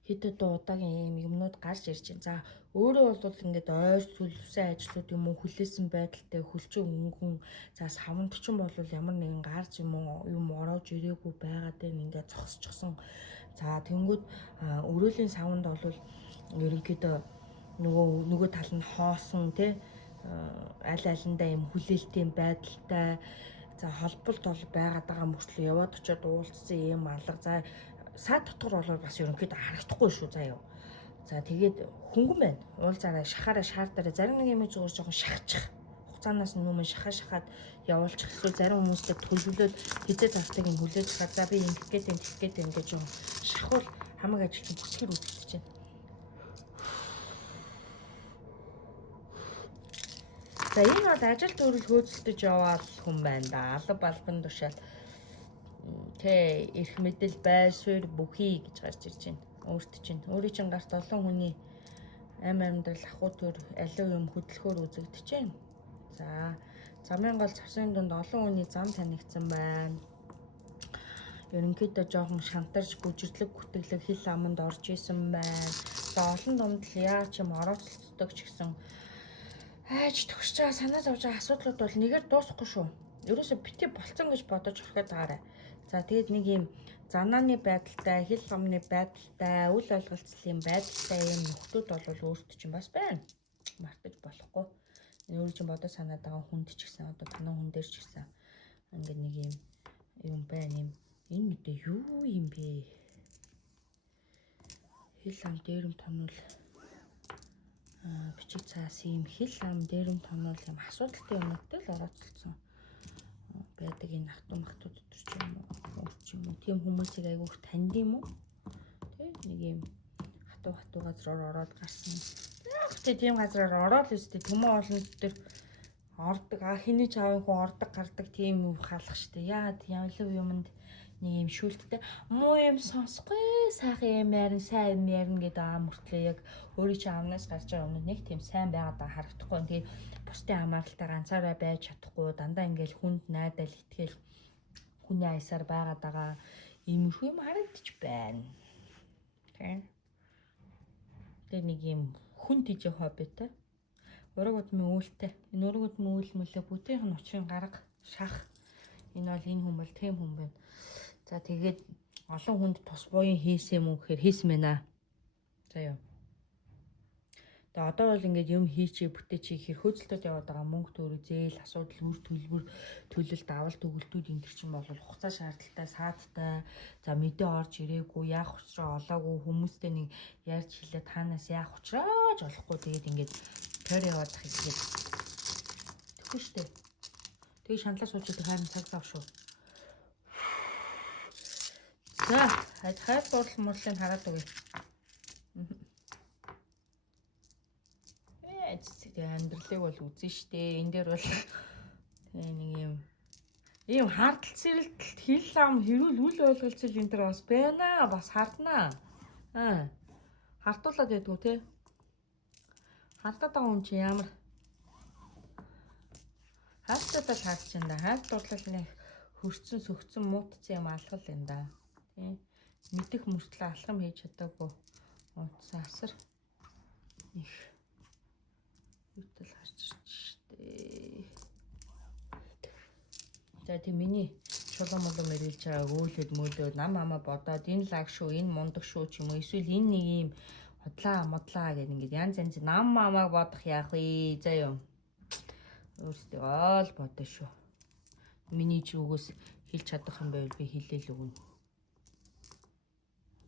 хит удаагийн юм юмнууд гарч ирж байна. За өөрөө бол ингээд ойр сүлвсэн ажлууд юм уу хүлээсэн байдалтай хүлчин өнгөн за савнд ч юм бол ямар нэгэн гарч юм уу юм ороож ирээгүй байгаад байна ингээд зогсчихсон. За тэнгүүд өрөөлийн савнд бол ерөнхийдөө нөгөө тал нь хоосон тий аль алиндаа юм хүлээлтийн байдалтай за холболт бол байгаад байгаа мөртлөө яваад очиод уулзсан юм алга за саад дотор бол бас ерөнхийдөө харагдахгүй шүү заяа. За тэгээд хөнгөн байна. Уулзаараа шахаараа шаардаараа зарим нэг юм зүгээр жоохон шахчих. Хугацаанаас нүүмэн шахаад явуулчих. Эсвэл зарим хүмүүстэй төлөвлөлөөд хизээ завтаг юм хүлээж хаад за би ингэх гээд ингэж юм шахвал хамаг ажилчин бүсгэр үзэгдэж байна. За энэ бол ажил төрөл хөөцөлдөж яваад хүн байна да. Алга балган тушаал тэ эрх мэдэл байр суурь бүхий гэж гарч ирж байна. Өөрт чинь өөрийн чинь гарт олон хүний амьдрал ахуй төр аливаа юм хөдөлгөөр үзэгдэж байна. За замын гол цавсын дунд олон хүний зам танигдсан байна. Ерөнхийдөө жоохон шантарч бүжирлэг гүтгэлэг хил аманд орж исэн байна. За олон дунд л яа ч юм орооцолцдог ч гэсэн айж төгсөж байгаа санаа зовж байгаа асуудлууд бол нэгээр дуусахгүй шүү. Ерөөсө бити болцсон гэж бодож орхиод байгаарай. За тэгээд нэг юм занааны байдалтай, хил амны байдалтай, үл ойлголцлын байдалтай юм нөхдүүд бол өөрт чинь бас байна. Мартаж болохгүй. Энэ өөрөө чинь бодож санаад байгаа хүнд ч гэсэн одоо танаа хүн дээр ч гэсэн ингээд нэг юм байна юм. Энэ мэдээ юу юм бэ? Хил ам дээрэм тонол бичиг цаас юм хил ам дээрэм тонол юм асуудалтай юмнуудтай л орооцолцсон байдаг энэ хатууд дотор ч юм уу ч юм уу тийм хүмүүсийг айгүйх танд юм уу? Тэ нэг юм хатуу газраар ороод гарсан. Яг тэ тийм газраар ороод л өстэй төмөө олон төр ордог хэний чавын хүн ордог гардаг тийм юм хаалах штэ. Яагаад явлав юмд нэг юм шүүлттэй муу юм сонсохгүй сайхан юм ярин сайн юм ярин гэдэг мөртлөө яг өөрийн чинь амнаас гарч байгаа өмнө нэг тийм сайн байгаад харагдахгүй. Тэгээд бусдын хамааралтай ганцаараа байж чадахгүй дандаа ингээл хүнд найдал итгэл хүний аясаар байгаад байгаа иймэрхүү юм харагдаж байна. Тэгээд нэг юм хүн тийж хоббитэй ураг удмын үүлтэй энэ ураг удмын үйл мөлөө бүтийнх нь учрын гарга шах энэ бол энэ хүн бол тийм хүн байна. За тэгээд олон хүнд тус буян хийсэн юм уу гэхээр хийсэн байна. За юу. Тэгээ одоо бол ингээд юм хийчээ бүтээч хийхээр хөөцөлтөд яваад байгаа мөнгө төгрөг зээл асуудал үр төлбөр төлөлт авалт өгөлтүүд энэ төр чинь бол хугацаа шаардлагатай саадтай за мэдээ орж ирээгүй яах учраа олоогүй хүмүүстэй нэг ярьж хэлээ танаас яах учрааж олохгүй тэгээд ингээд тойр яваад хэлгээд тэгэхгүй штэ. Тэгээ шаналаа суучаад харин цаг зав шүү. За хайр дурлал мөрлийг хараад өгье. Амьдралыг бол үзэн штэ. Энэ дээр бол нэг юм хардтал сэрэлтэлт хил ам хэрүүл үл ойлголцол энэ төр бас байна. Бас харднаа. Хартуулаад байдгүй те. Хартаад байгаа хүн чи ямар хартуудаа харж байна да. Хайр дурлал нэг хөрцөн сөгцөн муутцсан юм алгал энэ да. Тий. Мэдэх мөртлөө алхам хийж чадаагүй. Утсан асар их үтэл гарч ирж штэ. За тийм миний чулуун молоо мэрүүлж байгаа өөлөд мөөлөө нам амаа бодоод энэ лаг шүү, энэ мундаг шүү ч юм уу эсвэл энэ нэг юм хотлаа модлаа гэдэг ингээд янз нам амааг бодох яах вэ? За юу. Өөрсдөө ол бодоо шүү. Миний ч үгээс хэлж чадах юм байвал би хэлээл өгнө.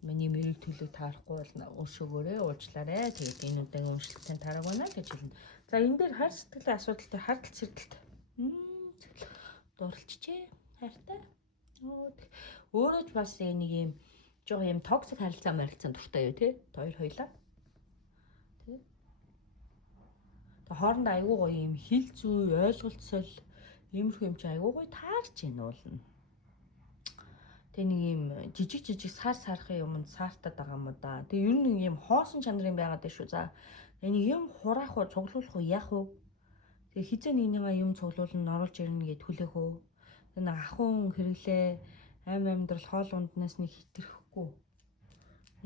Миний мэрэг төлөв таарахгүй бол өшөөгөөрэй уучлаарай. Тэгээд энэ удаагийн уншилтын тараг байна гэж хэлнэ. За энэ дээр хайр сэтгэлийн асуудалтай хардтал сэрдэлт. Дурлцчээ хайртай. Өөрөө ч бас нэг юм жоо юм токсик харилцаа дуртай юу те? Хоёр хоёлаа. Тэ. Тэг хоорондоо айгүй гоё юм хил зүй ойлголцол иймэрхүү юм чи айгүй гоё таарч ийн уулна. Тэг нэг юм жижиг сархын юмд саартаад байгаа юм да. Тэг ер нь юм хоосон чанарын байгаад шүү. За нэг юм хураах уу цуглуулах уу яах вэ? Тэгээ хизээ нэгнийгээ юм цуглуулна оруулж ирнэ гэд хүлээх үү. Тэгээ нэг ахын хэрэглээ амьдрал хоол унднаас нэг хитрхэхгүй.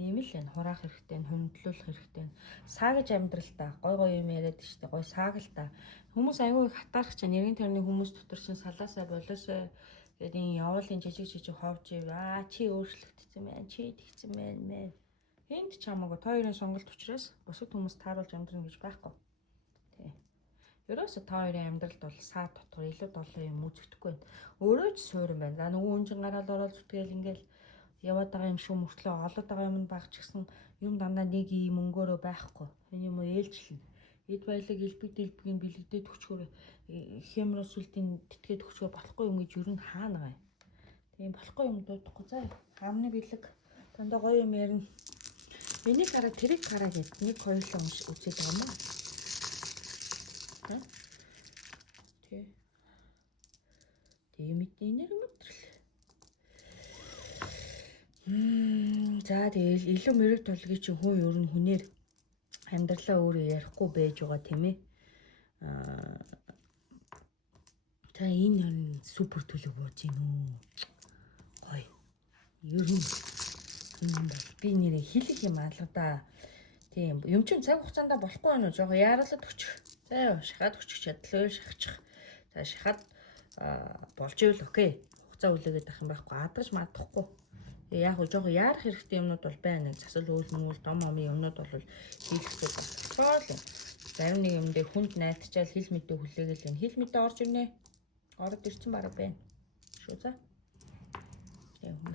Ийм л энэ хураах хэрэгтэй, хөндлүүлэх хэрэгтэй. Саагж амьдрал та. Гой юм яриад штэ. Гой сааг л та. Хүмүүс аягүй их хатаарах чинь нэрийн төрний хүмүүс дотор чинь салаасаа болоосоо гэдэг энэ явуулын жижиг ховж ив. Чи өөрчлөгдсөн байна. Чи тэгсэн байна. Энд ч хамаагүй та хоёрын сонголт учраас бусад хүмүүс тааруулж амьдрна гэж байхгүй. Тий. Ерөөсө та хоёрын амьдралд бол саад дотор илүү долоо юм үзэгдэхгүй байна. Өөрөө ч суурин байна. За нөгөө үнжин гараад ороод зүтгэл ингээл яваад байгаа юм шүү мөртлөө олоод байгаа юм багч гисэн юм дандаа нэг юм өнгөөрөө байхгүй. Энэ юм ээлжлэн. Эд баялаг элбэг дэлбэгийн бэлэгдээд өчгөр хямрал сүлтийн тэтгээд өчгөр болохгүй юм гэж юу н хаана гай. Тийм болохгүй юм дуудахгүй заа. Хамны бэлэг дандаа гоё юм ярина. Энийг хараа тэрийг хараа гэд нэг хоёулаа үзээд байгаа юм аа. Тэ. Тийм эднэр мэтрэл. За тэгэл илүү мэрэг толгой чи хүн ер нь хүнээр амьдралаа өөрөө ярихгүй байж байгаа тийм ээ. За энэ ер нь супер төлөв бууж гин үү. Гой. Ер нь би нэрээ хэлэх юм алга да. Тийм юм чин цаг хугацаанд болохгүй байна уу? Жого яаралд өччих. За юу шахаад өччих чадлаа шахчих. За шахаад болж ивэл окей. Хугацаа үлээгээд ах юм байхгүй. Адаж мадахгүй. Яг уу жоо яарах хэрэгтэй юмнууд бол байна. Засал үйлмүүл дом омын юмнууд бол хийх хэрэгтэй байна. Зарим нэг юм дээр хүнд найдчаал хил мэдээ хүлээгээл байна. Хил мэдээ орж ирнэ. Ороод ирсэн бараг байна. Шүү за.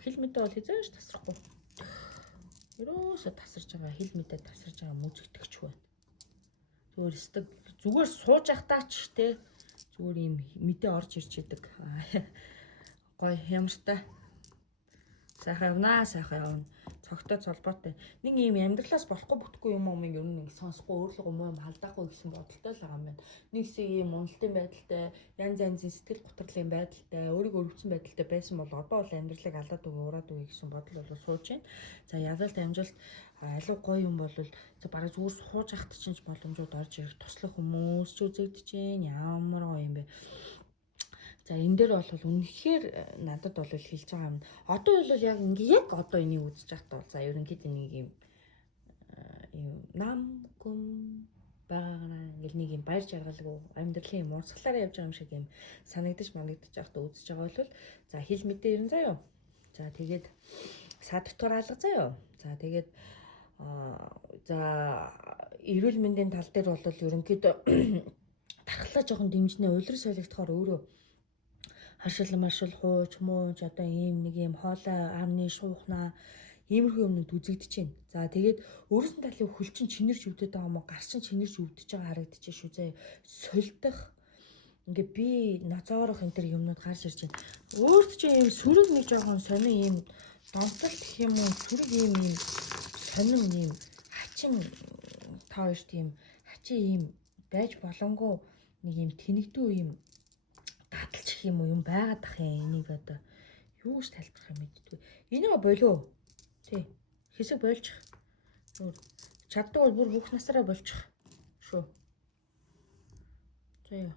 Хил мэдээ бол хизээш тасрахгүй. Ерөөсө тасарч байгаа хил мэдээ тасарч байгаа мүзэгдэгч байна. Зүгээр сууж ахтаа ч те зүгээр юм мэдээ орж ирж идэг. Гой ямартай. Сайхан явна. Цогтой цолбоотой. Нэг юм амьдралаас болохгүй бүтгүй юм юм ер нь ингэ сонсохгүй өөрлөгөө юм халдаахгүй гэсэн бодолтой л байгаа юм байна. Нэг хэсэг юм уналтын байдалтай, янз янзын сэтгэл гутралын байдалтай, өөрийгөө өрөвцөн байдалтай байсан бол одоо бол амьдралыг алдаад өгөө, ураад өгье гэсэн бодол бол сууж байна. За ялалт амжилт алуу гоё юм бол бараг зүгээр сууж ахт чинь боломжууд орж ирэх туслах хүмүүс ч үзэгдэж байна. Ямар гоё юм бэ. За энэ дээр бол үнэхээр надад бол хэлж байгаа юм. Одоо бол яг яг одоо энийг үзэж байхдаа бол за ерөнхийдөө нэг юм нам гүм байгаа ингээл нэг юм баяр жаргалгүй амьдралын юм урсгалаараа явж байгаа юм шиг юм санагдаж байхдаа үзэж байгаа бол за хэл мэдээ ирэн заяа. За тэгээд сад дотор алга заяа. За тэгээд за эрүүл мэндийн тал дээр бол ерөнхийдөө тархлаа жоохон дэмжнэ улир солигдохоор өөрөө харшил маршил хууч мууч одоо ийм нэг юм хоолой амны шуухна иймэрхүү юмнууд үзэгдэж байна. За тэгээд өөрсөн талын хөлчин чинэрж өвдөд байгаа юм уу гарчин чинэрж өвдөж байгаа харагдаж шүү зэ. Сольдох ингээ би ноцоорох энэ төр юмнууд гарч ирж байна. Өөрт чинь ийм сүрэг нэг жоохон сонин ийм донтол гэх юм уу сүрэг ийм сонин ийм хачин та хоёрт ийм хачин ийм байж боломгүй нэг ийм тэнэгдүү ийм дадалч гэх юм уу юм байгаад ах юм энийг одоо юу гэж тайлбарах юм мэддэггүй. Энийг болоо. Тий. Хэсэг бойлчих. Чаддаг бол бүр бүх насаараа болчих. Шүү. За яа.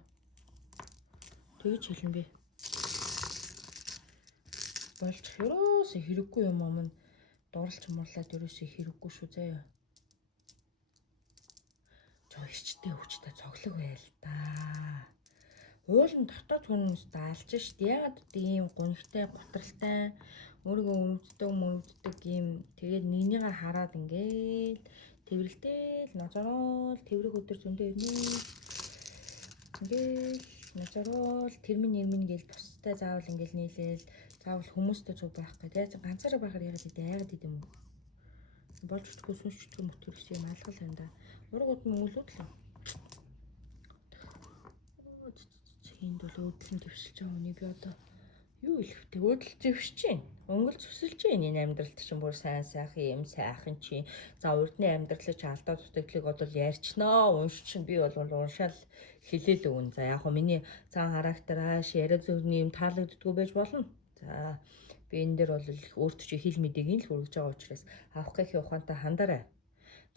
Тэгж хэлэн би. Болчих ерөөсөө хэрэггүй юм амын дурлж муурлаад ерөөсөө хэрэггүй шүү заяа. Жогчтой өвчтэй цоглог байл та. Уулын дотоод хүмүүс даалж шít. Ягаад ийм гонхтой, готралтай, өөрийгөө өрөвддөг ийм тэгээд нэгнийгээ хараад ингээл тэрвэрлдэл, нозороол, тэрврэг өдөр зөндөө ирнэ. Ингээл нозороол, тэрмэн нэрмэн гээл бустай заавал ингээл нийлээл, заавал хүмүүстэй цуг байх гэдэг. Яаж ганцаараа байхаар яагаад идэм үү? Болж утгүй сүнсчдгүй мөтгөр гэсэн юм алгал байна да. Ургууд нь үүлүүд л. Энд бол өөдлөн дэвшилж байгаа үний би одоо юу хэлэхтэй өөдөл дэвшиж чинь өнгөл зүсэлж чинь энэ амьдралд чинь бүр сайхан юм сайхан чи за урдны амьдралыг чи алдаа зүтгэлийг одоо ярьчнаа уншчин би бол уншаал хэлээл өгөн за яг хөө миний цаан характер хааш яриа зөвний юм таалагддггүй байж болно за би энэ дээр бол өөртөө чи хэл мэдээг л хүргэж байгаа учраас авах гэхийн ухаантай хандаарай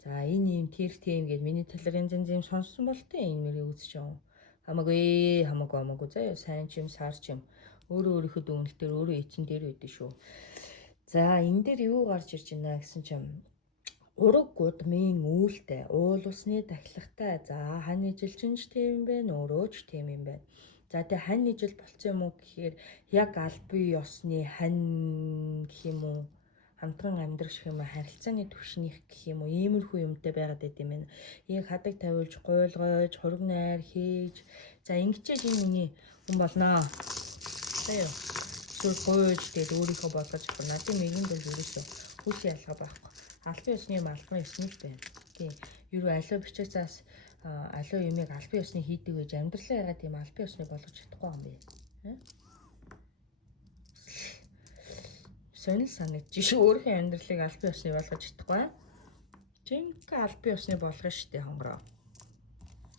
за энэ юм тэр тийм гээд миний талаар янз янз юм сонссон бол тээ энэ мэрийг үзэж байгаа Хамаагүй заяа сайн ч юм сар ч юм өөрийнхөө дүнэлт дээр өөрөө эцэн дээр байдэн шүү. За энэ дээр юу гарч ирж байна гэсэн чинь ураг гудмын үүлтэй уул усны дахилгатай. За хань ижилчин ч тийм юм байна, өөрөө ч тийм юм байна. За тэгээ хань ижил болцсон юм уу гэхээр яг албан ёсны хань гэх юм уу, хамтран амьдрах шиг юм, харилцааны түвшнийх гэх юм уу, иймэрхүү юмтай байгаад байт юм байна. Ийм хадаг тавиулж, гуйлгойж, хураг найр хийж, за ингэчээж энэ миний хүн болноо. Заяа. Эсвэл гуйж тэгээд өөрийнхөө болгож авах. Надын мэгэн дээр ерөөсөө хүс ялгаа байхгүй. Албан ёсны юм албан ёсны л байна. Тийм. Юу аливаа бичээсээс аливаа юмыг албан ёсны хийдэг гэж амьдралаа ягаад тийм албан ёсны болгож чадахгүй юм бэ? Сонир санагдаж шүү. Өөрийнхөө амьдралыг албан ёсны болгож чадахгүй. Жинхэнэ албан ёсны болгоно шүү дээ хонгороо.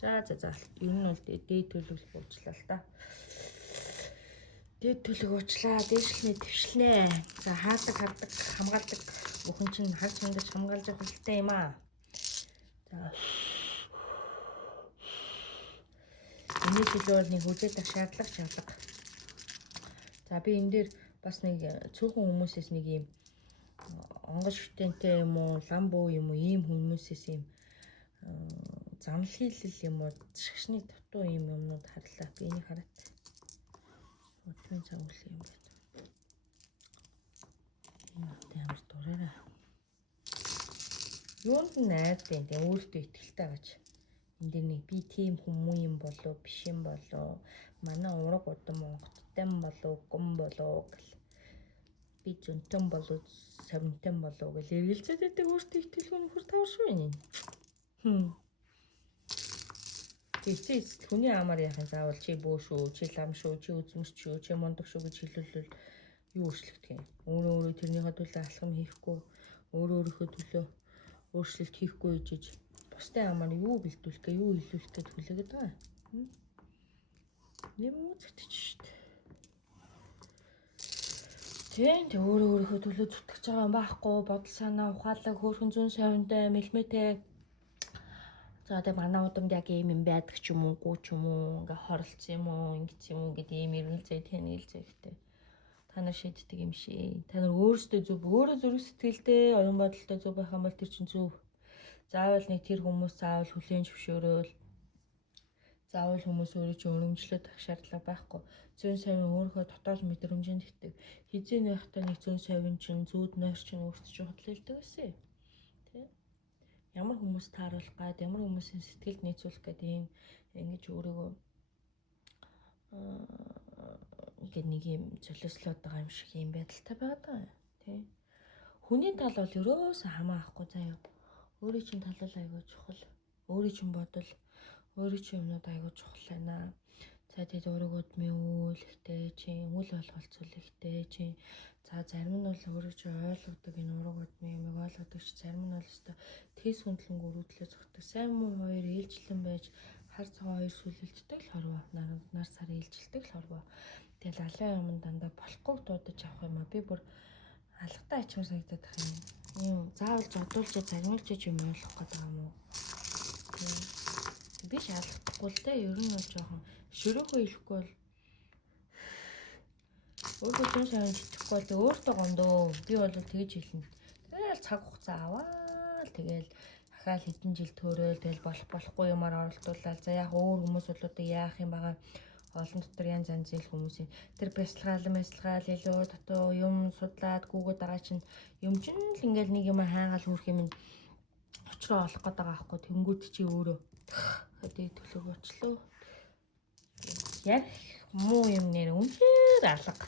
За. Ер нь бол дээд төлөвлөх уучлаа л та. Дээд төлөв уучлаа. Дээшлэнэ твшлэнэ. За хаадаг, хамгаалдаг бүхэн чинь харж мэдэж хамгаалж явах хэрэгтэй юм аа. За. Энийг хэлбэл нэг хүлээж авах шаардлага. За би энэ дээр бас нэг цөөхөн хүмүүсээс нэг юм онгоц шүтэнтэй юм уу, ламбуу юм уу, ийм хүмүүсээс юм занл хийлэл юм уу, шашны дутуу ийм юмнууд харлаа. Би энийг хараад. Өчигдөр цагуулсан юм байна. Энэ амар дураараа. Юунд найд бэ? Тэгээ өөртөө итгэлтэй гэж. Энд дээр нэг би тийм хүмүүс юм болов, биш юм болов. Манай ураг удам онгоцтой болов, гүн болов гэл. Би зөнтөн болов, совинтон болов гэл эргэлзээд байдаг өөртөө итгэлгүй нөхөр тавшгүй юм. Тэгээд хүний амар яхан заавал чи бөө шүү, чи лам шүү, чи үзмэрч шүү, чи мундаг шүү гэж хэлүүлвэл юу өөрчлөгдөх юм? Өөрөө тэрнийхээ төлөө алхам хийхгүй, өөрийнхөө төлөө өөрчлөлт хийхгүй гэж бусдын амар юу бэлдүүлэх гээ, юу хэлүүлэх гэж хүлээгээд байгаа. Нэм үзэгдэж шүү дээ. Тэг өөрийнхөө төлөө зүтгэж байгаа юм байхгүй, бодол санаа, ухаалаг, хөөрхөн зүүн совинтай, мэлмэтэй. За тэгээ манай удамд яг ийм юм байдаг ч юм уу, гоо ч юм уу, ингээ хоролцсон юм уу, ингэц юм уу гэдэг ийм эргэлзээ, тэнэлзээ ихтэй. Та нар шийддэг юм шээ. Та нар өөрсдөө зөв, өөрөө зүрх сэтгэлдээ, оюун бодолтой зөв байх юм бол тэр чинь зөв. Заавал нэг тэр хүмүүс заавал хүлээн зөвшөөрөөл. Заавал хүмүүс өөрөө ч өрөмжлөд авах шаардлага байхгүй. Зүүн совин өөрөө дотоод мэдрэмжинд итдэг. Хизээ байхдаа нэг зүүн совин чинь, зүүд нойр чинь өөртөө хөдлөлдөг гэсэн. Тэ? Ямар хүмүүс тааруулах гад, ямар хүмүүсийн сэтгэлд нийцүүлэх гэдэг ийм ингэж өөрийгөө ингээд нэг юм золиослоод байгаа юм шиг юм байдалтай байгаа тий. Хүний тал бол ерөөсөө хамаахгүй заяа. Өөрийн чинь тал бол айгүй чухал. Өөрийн чинь бодол, өөрийн чинь юмнууд айгүй чухал байна. За тэгээд урагуудмын үйл ихтэй чинь, үйл болголцол ихтэй чинь. За зарим нь бол өөрөө чинь ойлгодог энэ урагуудмын юмыг ойлгодог ч зарим нь бол өстой тэс хөндлөнгө өрүүдлээ зогтдог. Сайн муу хоёр ээлжлэн байж хар цагаан хоёр сүлэлддэг л хорвоо. Нар сар ээлжилдэг л хорвоо. Тэгэл алаа юм дандаа болохгүй дуудаж авах юм а. Би бүр алгатай ачмаар санагдаад байгаа юм. Ийм заавал зодуулж загнуулж юм ойлгох гэдэг юм уу? Би шалгахдаггүй л дээ. Ер нь бол жоохон шөрөөхөө ирэхгүй бол өөрөө зүүн совин итгэхгүй бол өөртөө гондоо. Би бол тэгж хэлнэ. Тэгэл цаг хугацаа аваад тэгэл дахиад хэдэн жил төөрөөл тэгэл болохгүй юмар оролдуулаад за яг өөр хүмүүс бол одоо яах юм байгаа. Олон дотор янз янзын хүмүүсийн тэр бясалгаал илүү дотоо юм судлаад гүгээд байгаа чинь юм чинь л ингээл нэг юм хайгаал хүрх юм очроо олох гээд байгаа аахгүй тэнгүүд чи өөрөө хэдий төлөв очлоо яг муу юм нэр үнээр алга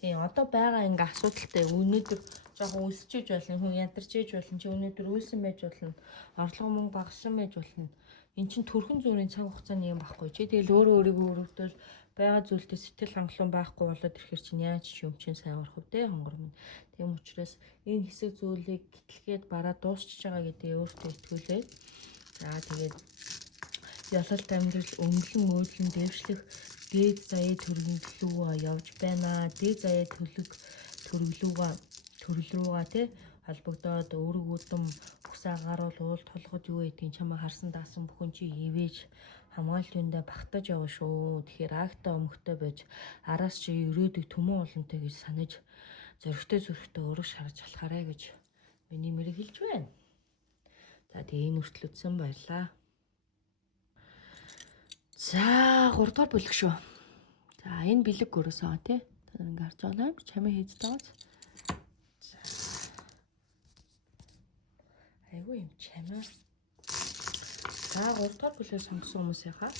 тийм одоо байгаа ингээ асуудалтай өнөөдөр жоохон өсчиж болно хүн ядарч иж болно чи өнөөдөр үйлсэн байж болно орлого мөнгө багассан байж болно. Эн чинь төрхөн зүрийн цаг хугацааны юм байхгүй чи тэгэл өөрийгөө өрөвдөл байгаа зүйлдээ сэтгэл хангалуун байхгүй болоод ирэхэр чинь яаж ч юм чинь сайн урах вэ хонгор минь. Тийм учраас энэ хэсэг зүйлийг гэтлгээд бараа дуусчихж байгаа гэдэг өөртөө итгүүлээ. За тэгээд ялалт амьдрал өмлөн өөдлөн дэвшлэх дээд заяа төрөлрүүгээ явж байна. Дээд заяа төрөл рүүгээ тий холбогдоод өөрөг удам Угсаа гаруул уул толгод юу гэдгийг чамаа харсан даасан бүхэн чи ивэж хамгаалтындаа багтаж явна шүү. Тэгэхээр агта өмгтэй байж араас чи өрөөдөг төмөн олонтой гэж санаж зөрөгтэй өөрөг шарж алхаарай гэж миний мэрэг хэлж байна. За тэгээ энэ хүртлүүдсэн баярлаа. За 3 дугаар бүлэг шүү. За энэ бэлэг өрөөсөө тий. Та нар ингээ харж байгаа юм. Чамаа хийж байгаа. Айгуу юм чамаа. За 3 дугаар бүлэг сонгосон хүмүүсийнхаа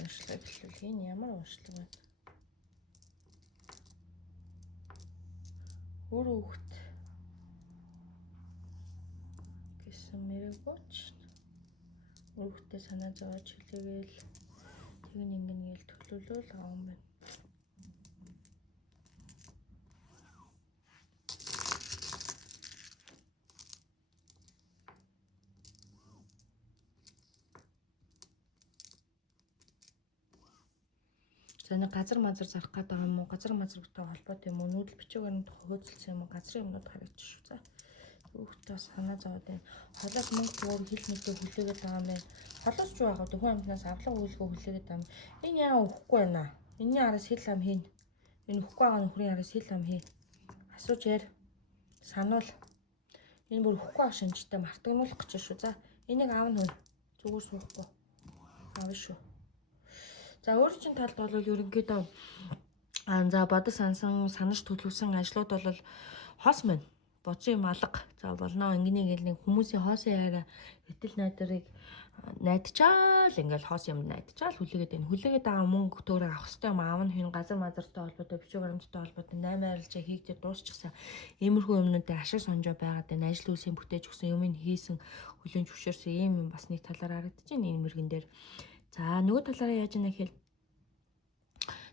уншлага хэлвэл энэ ямар уншлага вэ? Өөр хүүхэд гэсэн мэрэг боч. Хүүхдээ санаа зовоод чөлөөгөл тэг нэгнгээл төлөвлөл авах юм байна. За нэг газар мазар зарах гэдэг юм уу? Газар мазартай холбоотой юм уу? Нүүдэл бичээгээр нь хөөцөлсөн юм уу? Газрын юмнууд харагдчих шүү. За. Хүүхдээ санаа зовоод байна. Холоос мөнгө төгөөр хил мэдээ хүлээгээд байгаа юм байна. Холоос ч байгаа хүн амтнаас авлага үйлгөө хүлээгээд байгаа юм. Энэ яа өгөхгүй байна. Энийн араас хил ам хийн. Энэ өгөхгүй байгаа нөхрийн араас хил ам хий. Асууж яар. Сануул. Энэ бүр өгөхгүй ах шинжтэй мартагнуулах гэж шүү. За. Энийг аав нь хөө. Зүгээр суухгүй. Аав шүү. За өөр чинь талд бол ерөнхийдөө за бодос санаж төлөвсөн ажлууд бол хоос мэн. Боцын юм алга. За болно. Ингэнийг нэг хүмүүсийн хоосын яараа этэл найдрыг найдчаал ингээл хоос юм найдчаал хүлээгээд байна. Хүлээгээд байгаа мөнгө төөрөө авах хэрэгтэй юм аав нь хин газар мазартай холбоотой бичиг баримттай холбоотой 8 арилжаа хийгдээ дуусчихсан. Иймэрхүү юмнуудыг ашиг сонжоо байгаад байна. Ажил үйлсийн бүтээж өгсөн юмыг хийсэн хүлэн зөвшөөрсөн ийм юм бас нэг талаар харагдаж байна энэ мэрэгэн дээр. За нөгөө талаараа яаж яана гэхэл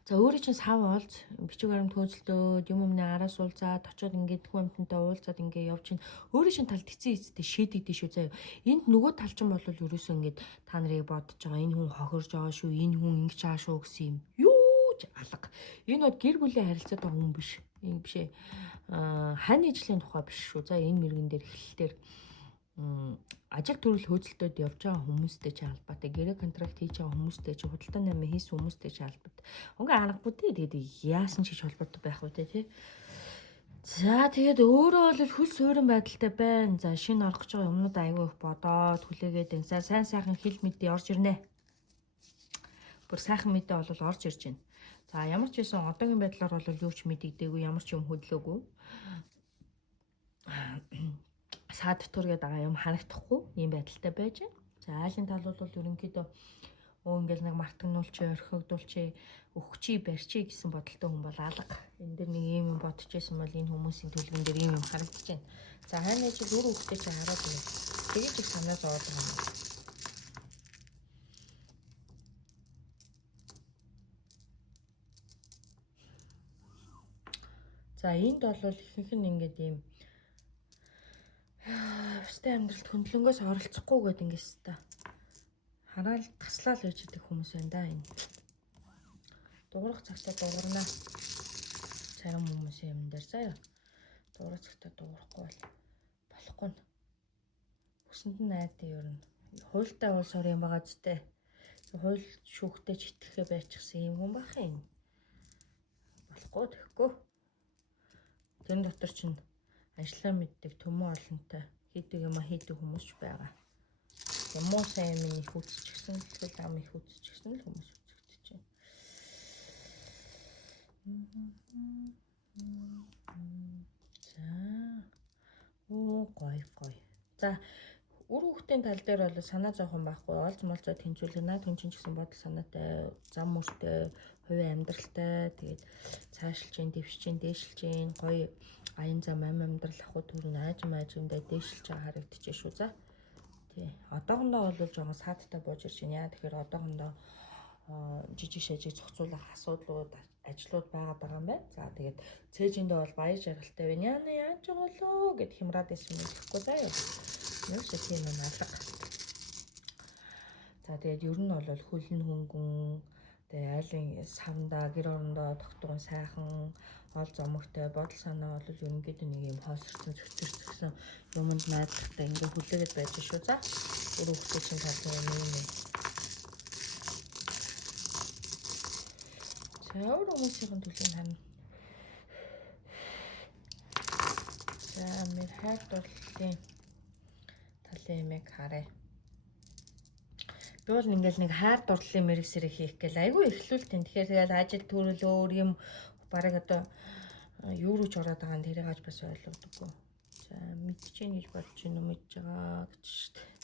за өөрөө чинь сав олж бичиг баримт хөөцөлдөөд юм өмнө араас уулзаад очиод ингээд хүн амтантай уулзаад ингээд явж чинь өөрөө чинь талд эцсийн эцтэй шийдэгдэн шүү заяа. Энд нөгөө тал чинь бол ерөөсөө ингээд та нарыг бодож байгаа энэ хүн хохирж байгаа шүү, энэ хүн ингэж байгаа шүү гэсэн юм. Юу ч алга. Энэ бод гэр бүлийн харилцаад байгаа хүн биш. Энэ биш ээ. Хань ижлийн тухай биш шүү. За энэ мэрэгэн дээр эхлэлээр ажил төрөл хөөцөлтөд явж байгаа хүмүүстэй ч албатай, гэрээ контракт хийж байгаа хүмүүстэй ч худалдаа намаа хийсэн хүмүүстэй ч албатай. Ингээ аргагүй дээ. Тэгээд яасан ч гэж холбоотой байх үү тий. За тэгээд өөрөө бол хөл суурин байдалтай байна. За шинэ орох гэж байгаа юмнууд аягүй их бодоод хүлээгээд байна. За сайн сайхан хил мэдээ орж ирнэ. Бүр сайхан мэдээ бол орж ирж байна. За ямар ч байсан одоогийн байдлаар бол юу ч мэдэгдээгүй, ямар ч юм хөдлөөгүй. Саад тургээд байгаа юм харагдахгүй ийм байдалтай байж байна. За айлын тал бол ерөнхийдөө ингээл нэг мартагнуулчи, орхигдуулчи, өгчи, барьчи гэсэн бодолтой хүн бол алга. Энэ дэр нэг ийм юм бодож байсан бол энэ хүмүүсийн төлөвөн дээр ийм юм харагдаж байна. За хайнаа чи дөрөв өгтэй чи хараад байна. Тэгэж их санаа зовоод байгаа юм. За энд бол ихэнх нь ингээд ийм өстэй амьдралд хөндлөнгөөс оролцохгүй гэдэг ингээс та хараал таслаал байж идэх хүмүүс байна да энэ. Дуурах цагтаа дуурна. Зарим хүмүүсийн юм дээр заяа. Дуурах цагтаа дуурахгүй бол болохгүй. Өсөнд нь найдаа ер нь хуйлтай уул сор юм байгаа зүтэй. Хууль шүүхтэй ч итгэхэ байчихсан юм хүн байх юм. Болохгүй тэгэхгүй. Тэр дотор чинь ажлаа мэддэг төмөн олонтой хийдэг юм хийдэг хүмүүс ч байгаа. Ямуу сайн юм их үзчихсэн, тэгэл ам их үзчихсэн л хүмүүс үзэгдэж байна. За. Гой. За үр хүүхдийн тал дээр бол санаа зовхон байхгүй. Олж молцоо тэнцвүүлэх наад хүн чинь гэсэн бодол санаатай, зам мөртэй, хувийн амьдралтай, тэгээд цаашлж जैन, дэвшиж जैन, дээшилж जैन, гоё аян зам амьдрал ахуй төрн аажмаажиндаа дээшилж байгаа харагдчихэ шүү. За. Тий. Одоохондоо бол жоохон саадтай бууж ирж байна. Яа тэгэхээр одоохондоо жижиг шажиг зохицуулах асуудлууд, ажлууд байгаа юм байна. За тэгээд цээжиндээ бол баяр жаргалтай байна. Яна яаж байгаа лөө гэд хямраад байсан юм гэхгүй заяа. Нэг шиг юм алга. За тэгээд ер нь бол хөлн хөнгөн тэгээ айлын савндаа гэр орондоо тогтгон сайхан ол зомогтой бодол санаа бол ерөнхийдөө нэг юм хоолсорсон цөцөрсөн юмд найдахтай ингээ хүлээгээд байж шүү. За өөр хүүхдээ чинь талын юм юм. За өөр хүмүүсийн төлөв харна. За մեր хайр дурлалын талын юмыг харъя. Би бол ингээл нэг хайр дурлалын мэрэг сэрэг хийх гээл айгүй эхлүүлтэн. Тэгэхээр тэгэл ажил төрөл өөр юм бараг одоо юу руу ч ороод байгаа нь тэрийг аж бас ойлгодоггүй. За мэдчихээн гэж бодож байна уу мэдж байгаа гэж шүү дээ.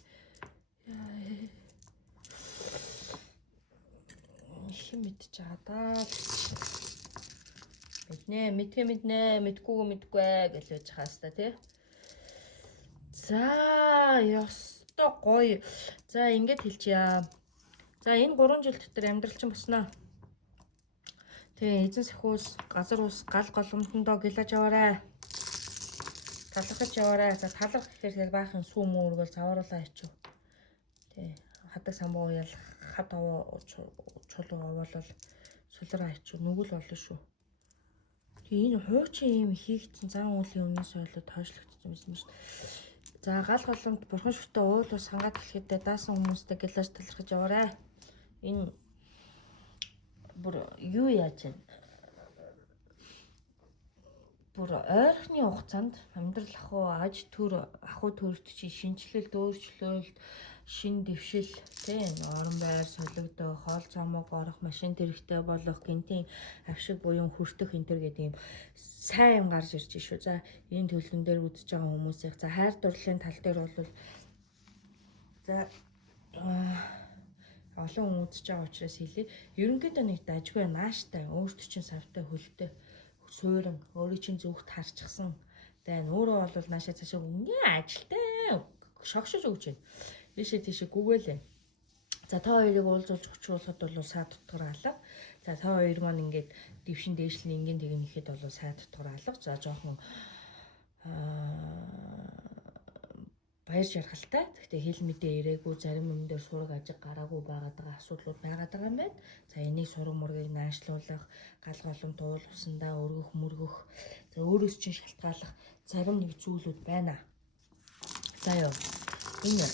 Их мэдж байгаа даа. Мэднэ, мэдгүй гэж байж байгаа хэвээр тий. За ёстой гоё. За ингэж хэлчихье. За энэ 3 жил дотор амьдрал чинь босноо. Тэгээ эзэн сахиус газар ус гал голомтондоо гэлэж яваарай. Талхаж яваарай. За талах гэхээр баахан сүү мөргөл завааруулаа ичв. Тий хадаг самбуу ял хад овоо чулуу овоолол сулраа ичв. Нүгэл болно шүү. Тэгээ энэ хуучин юм хийгдсэн зан үйлийн өмнөөс ойлоод хойшлогдсон юм шүү. За гал голомт бурхан шүтээ уул ус хангаад хэлэхдээ даасан хүмүүстэй гэлэж талхаж яваарай. Энэ бүр юу яаж вэ? Бүр ойрхны хугацаанд амьдрал аж ахуй төрөлт чи шинжилэлт өөрчлөлт шин дэвшил тийм орон байр солигдох хоол цомог орох машин тэрэгтэй болох гинтийн авшиг буюу хүртэх энэ төр гэдэг юм сайн юм гарч ирж шүү. За энэ төлгөн дээр үдчихэж байгаа хүмүүсийн за хайр дурлалын тал дээр бол за олон хүн үзэж байгаа учраас хэлье. Ерөнхийдөө нэг дажгүй нааштай өөртөө чинь савтай хөлтэй суурин өөрийн чинь зүгт харчихсан. Тэгээ өөрөө бол наашаа цаашаа үнэ ажилтай шогшож өгч байна. Ийшээ тийшээ гүгээлээ. За та хоёрыг уулзуулж очиулахад бол саад тутгаар алга. За та хоёр маань ингээд дэвшин дээшлэн ингийн тэгнэхэд бол саад тутгаар алга. За жоохон баяр жаргалтай. Гэхдээ хэл мэдээ ирээгүй зарим юм дээр сураг ажиг гараагүй байгаад байгаа асуудлууд байгаад байгаа юм байна. За энийг сураг мургийг наашлуулах, гал голомт уул усандаа өргөх, мөргөх, за өөрөөс чинь шалтгааллах зарим нэг зүйлүүд байна. За ёо. Энэ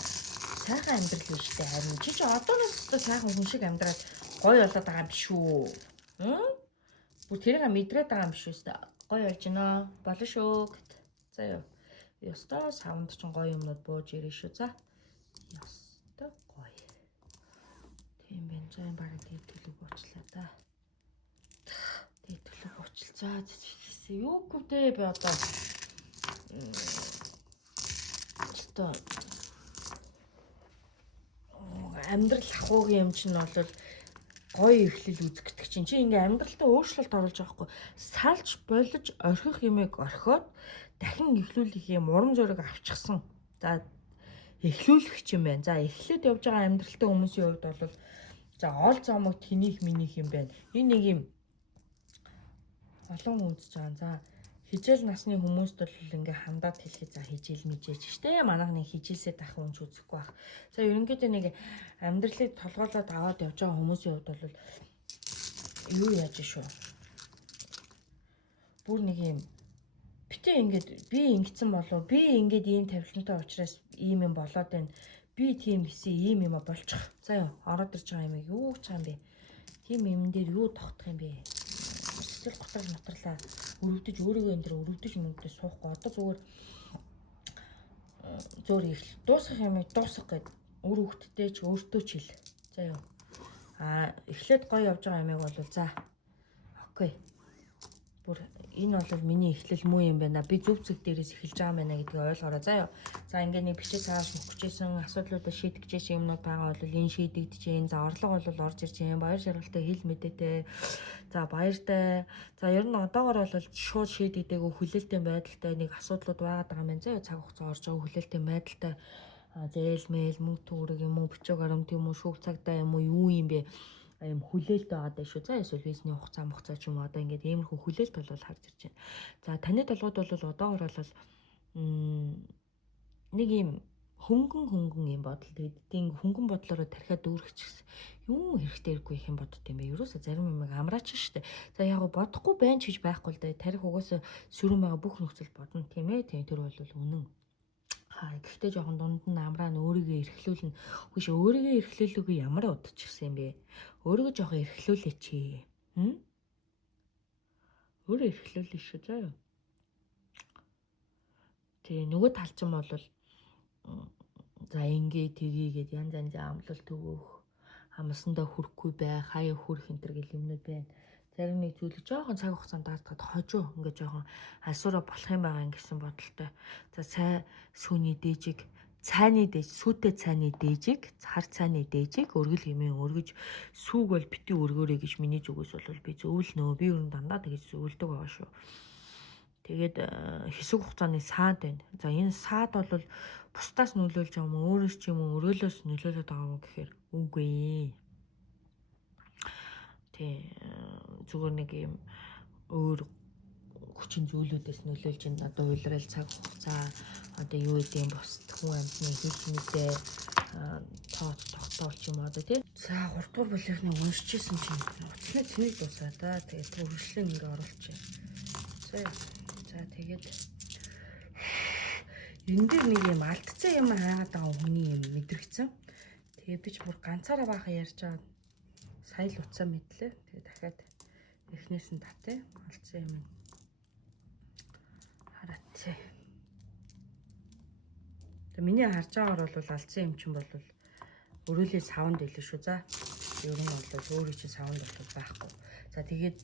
сайхан амьдрал биш үү? Харин чи одооноос сайхан хүн шиг амьдраад гоё болоод байгаа юм биш үү? Бүр тэрийг мэдрээд байгаа юм биш үү? Гоё болж байна. Болно шүү гэт. За ёо. Ёстой савнд ч гоё юмнууд бууж ирээ шүү. За. Ёстой гоё. Тийм байна. За энэ баг тийм төлөв уучлаа да. Тийм төлөв уучлаа. Юу гүвдээ би одоо. Ёстой. Амьдрал ахуугийн юм чинь бол гоё эхлэл үзэгдэх чинь чи ингээ амьдралтаа өөрчлөлт оруулж байгаа хгүй салж болж орхих юмыг орхиод дахин эхлүүлэх юм урам зориг авчихсан. За эхлүүлэх юм байна. За эхлээд явж байгаа амьдралтай хүмүүсийн хувьд бол за ол зомог тэнийх минийх юм байна. Энэ нэг юм олон хүн үзэж байгаа. За хижээл насны хүмүүст бол ингээ хандаад хэлэхэд за хижээл мэжээж штэ манайх нэг хижээлсэд ах хүн ч үзэхгүй байх. За ерөнхийдөө нэг амьдралыг толгойлоод аваад явж байгаа хүмүүсийн хувьд бол юу яаж шүү. Бүр нэг юм битээ ингээд би ингэсэн болов би ингээд ийм тавилантай учраас ийм юм болоод байна. Би тийм гэсэн ийм юм болчих. За юу ороод ирж байгаа юм юу ч юм бэ. Тийм юм дээр юу тогтох юм бэ? Сэтгэл готрол нотролаа өрөвдөж өөрийгөө энэ төр өрөвдөж мөнгөд суухгүй одоо зүгээр их дуусгах юм дуусгах гэд өөр хөлттэй ч өөртөө ч хэл. За юу. Эхлээд гоё явж байгаа юмыг бол за. Окей. Бүр энэ бол миний эхлэл муу юм байна. Би зөв зэг дээрээс эхэлж байгаа юм байна гэдгийг ойлгоорой. За юу. За ингээ нэг бичиж цааш мөхчээсэн асуудлуудаа шийдэх гэсэн юмнууд байгаа бол энэ шийдэгдэж जैन. За орлого бол орж ирж जैन. Баяр жаргалтай хэл мэдээтэй. За баяртай. За ер нь одоогор бол шууд шийдэгдээгүй хүлээлттэй байдалтай нэг асуудлууд байгаад байгаа юм байна. За юу цаг хугацаа орж байгаа хүлээлттэй байдалтай зээл мэйл мөнгө төгрөг юм уу бичиг баримт юм уу шүүх цагдаа юм уу юу юм бэ? Ийм хүлээлт байгаа даа шүү. За эсвэл визний хугацаа ч юм уу одоо ингээд иймэрхүү хүлээлт бол харж ирж байна. За таны толгойд бол одоогор бол нэг ийм хөнгөн юм бодол. Тэгээд тийм хөнгөн бодлороо тархиад дүүрэх ч гэсэн юу хэрэгтэйргүй их юм бодд юм бэ. Ерөөсө зарим юм амраач штэ. За яг бодохгүй байна ч гэж байхгүй л да. Тарих угаасаа сүрэн байгаа бүх нөхцөл бодно тийм ээ. Тийм тэр бол үнэн. Гэхдээ жоохон дунд нь амраа нь өөрийгөө эрхлүүлнэ. Үгүй ш өөрийгөө эрхлүүлээгүй ямар удчихсан юм бэ? Өөрийгөө жоохон эрхлүүлээч. Өөрөө эрхлүүлээ шүү заа. Тэгээ нөгөө талчин бол за ингээ тгийгээд янз янзын амлалт өгөх, амсандаа хүрэхгүй бай, хаяа хүрэх энэ төр гэл юмнууд байна. Зарим нэг зүйлийг жоохон цаг хугацаанд даатгаад хожуу ингээ жоохон алсуураа болох юм байгаа гэсэн бодолтой. За сай сүүний дээжиг цайны дээж, сүйтэй цайны дээжиг, хар цайны дээжиг өргөл хэмээн өргөж сүүг бол бити өргөөрэй гэж миний зүгээс бол би зөвлөнөө. Би өрн дандаа тэгэж зөвлөдөг байгаа шүү. Тэгээд хэсэг хугацааны саад байна. За энэ саад бол бусдаас нөлөөлж байгаа юм уу, өөрөөс ч юм уу, өрөөлөөс нөлөөлөд байгаа юм гэхээр үгүй. Тэ зүгээр нэг юм өөр хүчин зүйлүүдээс нөлөөлж байна. Одоо уйлрал цаг хугацаа, одоо юу гэдэг юм бус хүн амьтны хийж мэдээ тогтоолч юм одоо тий. За 3 дугаар бүлэгний уншижсэн чинь утасны цэнийг дуусаа да. Тэгээд хөрвөшлөө ингээ оруулчих. За тэгээд энэ дээр нэг юм алдцсан юм хаагаад байгаа хүний юм мэдрэгцэн. Тэгээд би ч бүр ганцаараа баахан ярьж байгаа. Сая л утсаа мэдлээ. Тэгээд дахиад эхнээс нь татъя. Алдсан юм. Хараач. Тэгээд миний харж байгаагаар бол алдсан юм чинь бол өрөөлөө савнд байлээ шүү. За ер нь бол өөрөө чинь савнд бол байхгүй. За тэгээд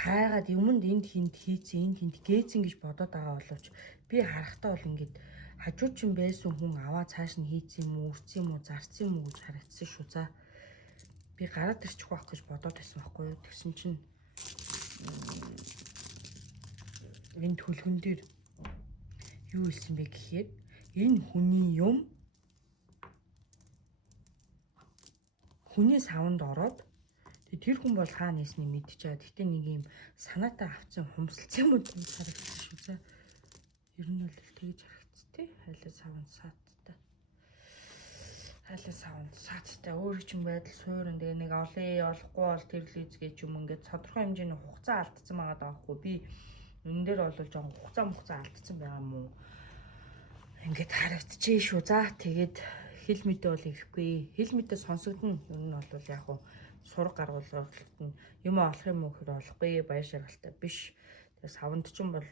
хайгаад юмд энд хинт хийцэн, энд хинт гээцэн гэж бодоод байгаа боловч би харахтаа бол ингээд хажууд чинь байсан хүн аваа цааш нь хийцэн юм уу, үрцэн юм уу, зарцсан юм уу гэж харагдсан шүү. За би гараад ирчих واخ гэж бодоод байсан байхгүй юу. Тэгсэн чинь энэ төлгөн дээр юу хэлсэн бэ гэхээр энэ хүний юм хүний савнд ороод тэр хүн бол хаа нээсний мэдчихэе. Гэтэ нэг юм санаатай авцсан хумсалцсан юм уу гэж харагдсан шүү. За ер нь бол тэгж харагдц тий. Хайлаа савнд сааттай. Хайлаа савнд сааттай өөр ч юм байдал суурин тэгээ нэг олохгүй бол тэр лиз гэж юм ингээд тодорхой хэмжээний хугацаа алдсан байгаа даахгүй. Би энэ дээр бол жоохон хугацаа алдсан байгаа юм уу? Ингээд харагдчихээ шүү. За тэгээд хэл мэдээ бол ирэхгүй. Хэл мэдээ сонсогдно. Ер нь бол яг хуу сураг гаргуулгад нь юм олох юм уу гэхээр олохгүй. Баяр шаргалтай биш. Тэгээ савнд ч юм бол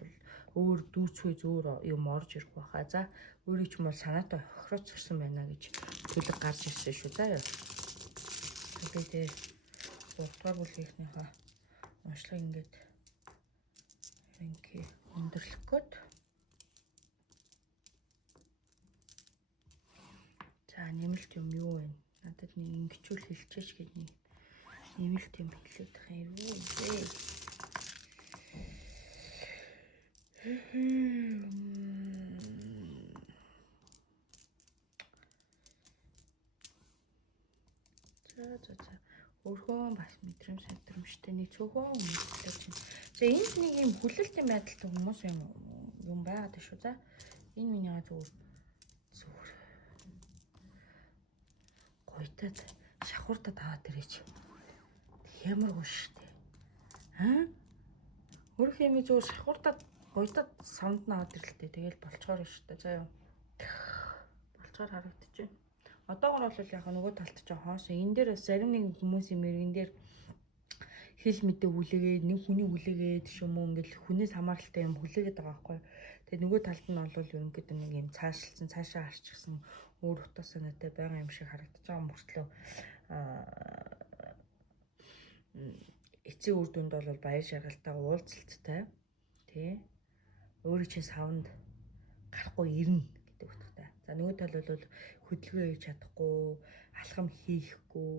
өөр дүүцгүй зөөр юм орж ирэх байхаа. За өөрийг ч юм бол санаатай хохироцсон байна гэж төлөв гарч ирсэн шүү. За яа. Тэгээд 3 дугаар бүлгийнхнийхээ уншлагыг ингээд ингээ өндөрлөх гээд. За нэмэлт юм юу вэ? Надад нэг ингэчүүл хэлчихэж гээд нэг нэмэлт юм хэлээд байгаа юм юу вэ? За өөрхөн бас мэдрэмжтэй нэг цөөхөн мэдээлэл чинь. За энд нэг юм хүлээлтийн байдалтай хүмүүс юм байгаад шүү. За энэ миний зүгээр гойтад шахууртад аваад ирээч. Хямаргүй шүү дээ. Өөр хэмээ зүгээр шахууртад гойтад савнд нь аваад ирлээ. Тэгэл болцоор шүү дээ. За юу. Болцоор харагдчихэв. Одоогор бол яг нөгөө талд ч хоосон. Энэ дээр бас зарим нэг хүмүүсийн мэрэгэн дээр хэл мэдээ хүлээгээд нэг хүний хүлээгээд ч юм уу ингээл хүнээс хамааралтай юм хүлээгээд байгаа байхгүй. Тэгээ нөгөө талд нь бол ерөнхийдөө нэг юм цаашлсан, цаашаа арчсан өөр утга санаатай байгаа юм шиг харагдаж байгаа мөртлөө эцсийн үр дүнд бол баяр шаргалтай уулзалттай тий өөрийн чинь савнд гарахгүй ирнэ гэдэг утгатай. За нөгөө тал бол хөдөлгөөн хийж чадахгүй, алхам хийхгүй.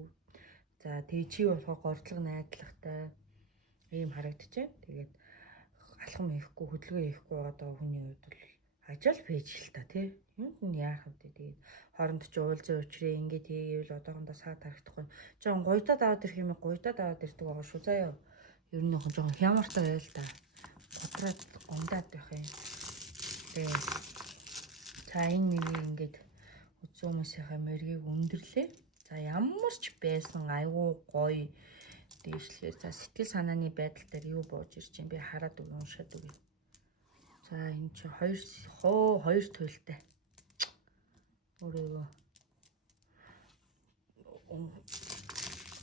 За тэгээ чи болохоо гордлого найдлагатай ийм харагдчихэв. Тэгээд алхам хийхгүй, хөдөлгөөн хийхгүй байгаа хүний хувьд бол ажил байж л та тий. Юунд нь яах вэ? Тэгээд хооронд ч уулзсан учраас ингээд хийгээл одоохондоо саад харагдахгүй. Жоон гойтад аваад ирэх юм гойтад аваад ирдэг байгаа шүү заяа. Ер нь жоохон хямартай байл та. Готраад гундаад байх юм. Тэгээд за энэ миний ингээд үзсэн хүмүүсийнхээ мэргийг өндөрлөө. За ямар ч байсан айгүй гоё дээшлээ. За сэтгэл санааны байдал дээр юу бууж ирж юм би хараад уншаад үгүй. За энэ чи хоёр туйлтай. Өөрийгөө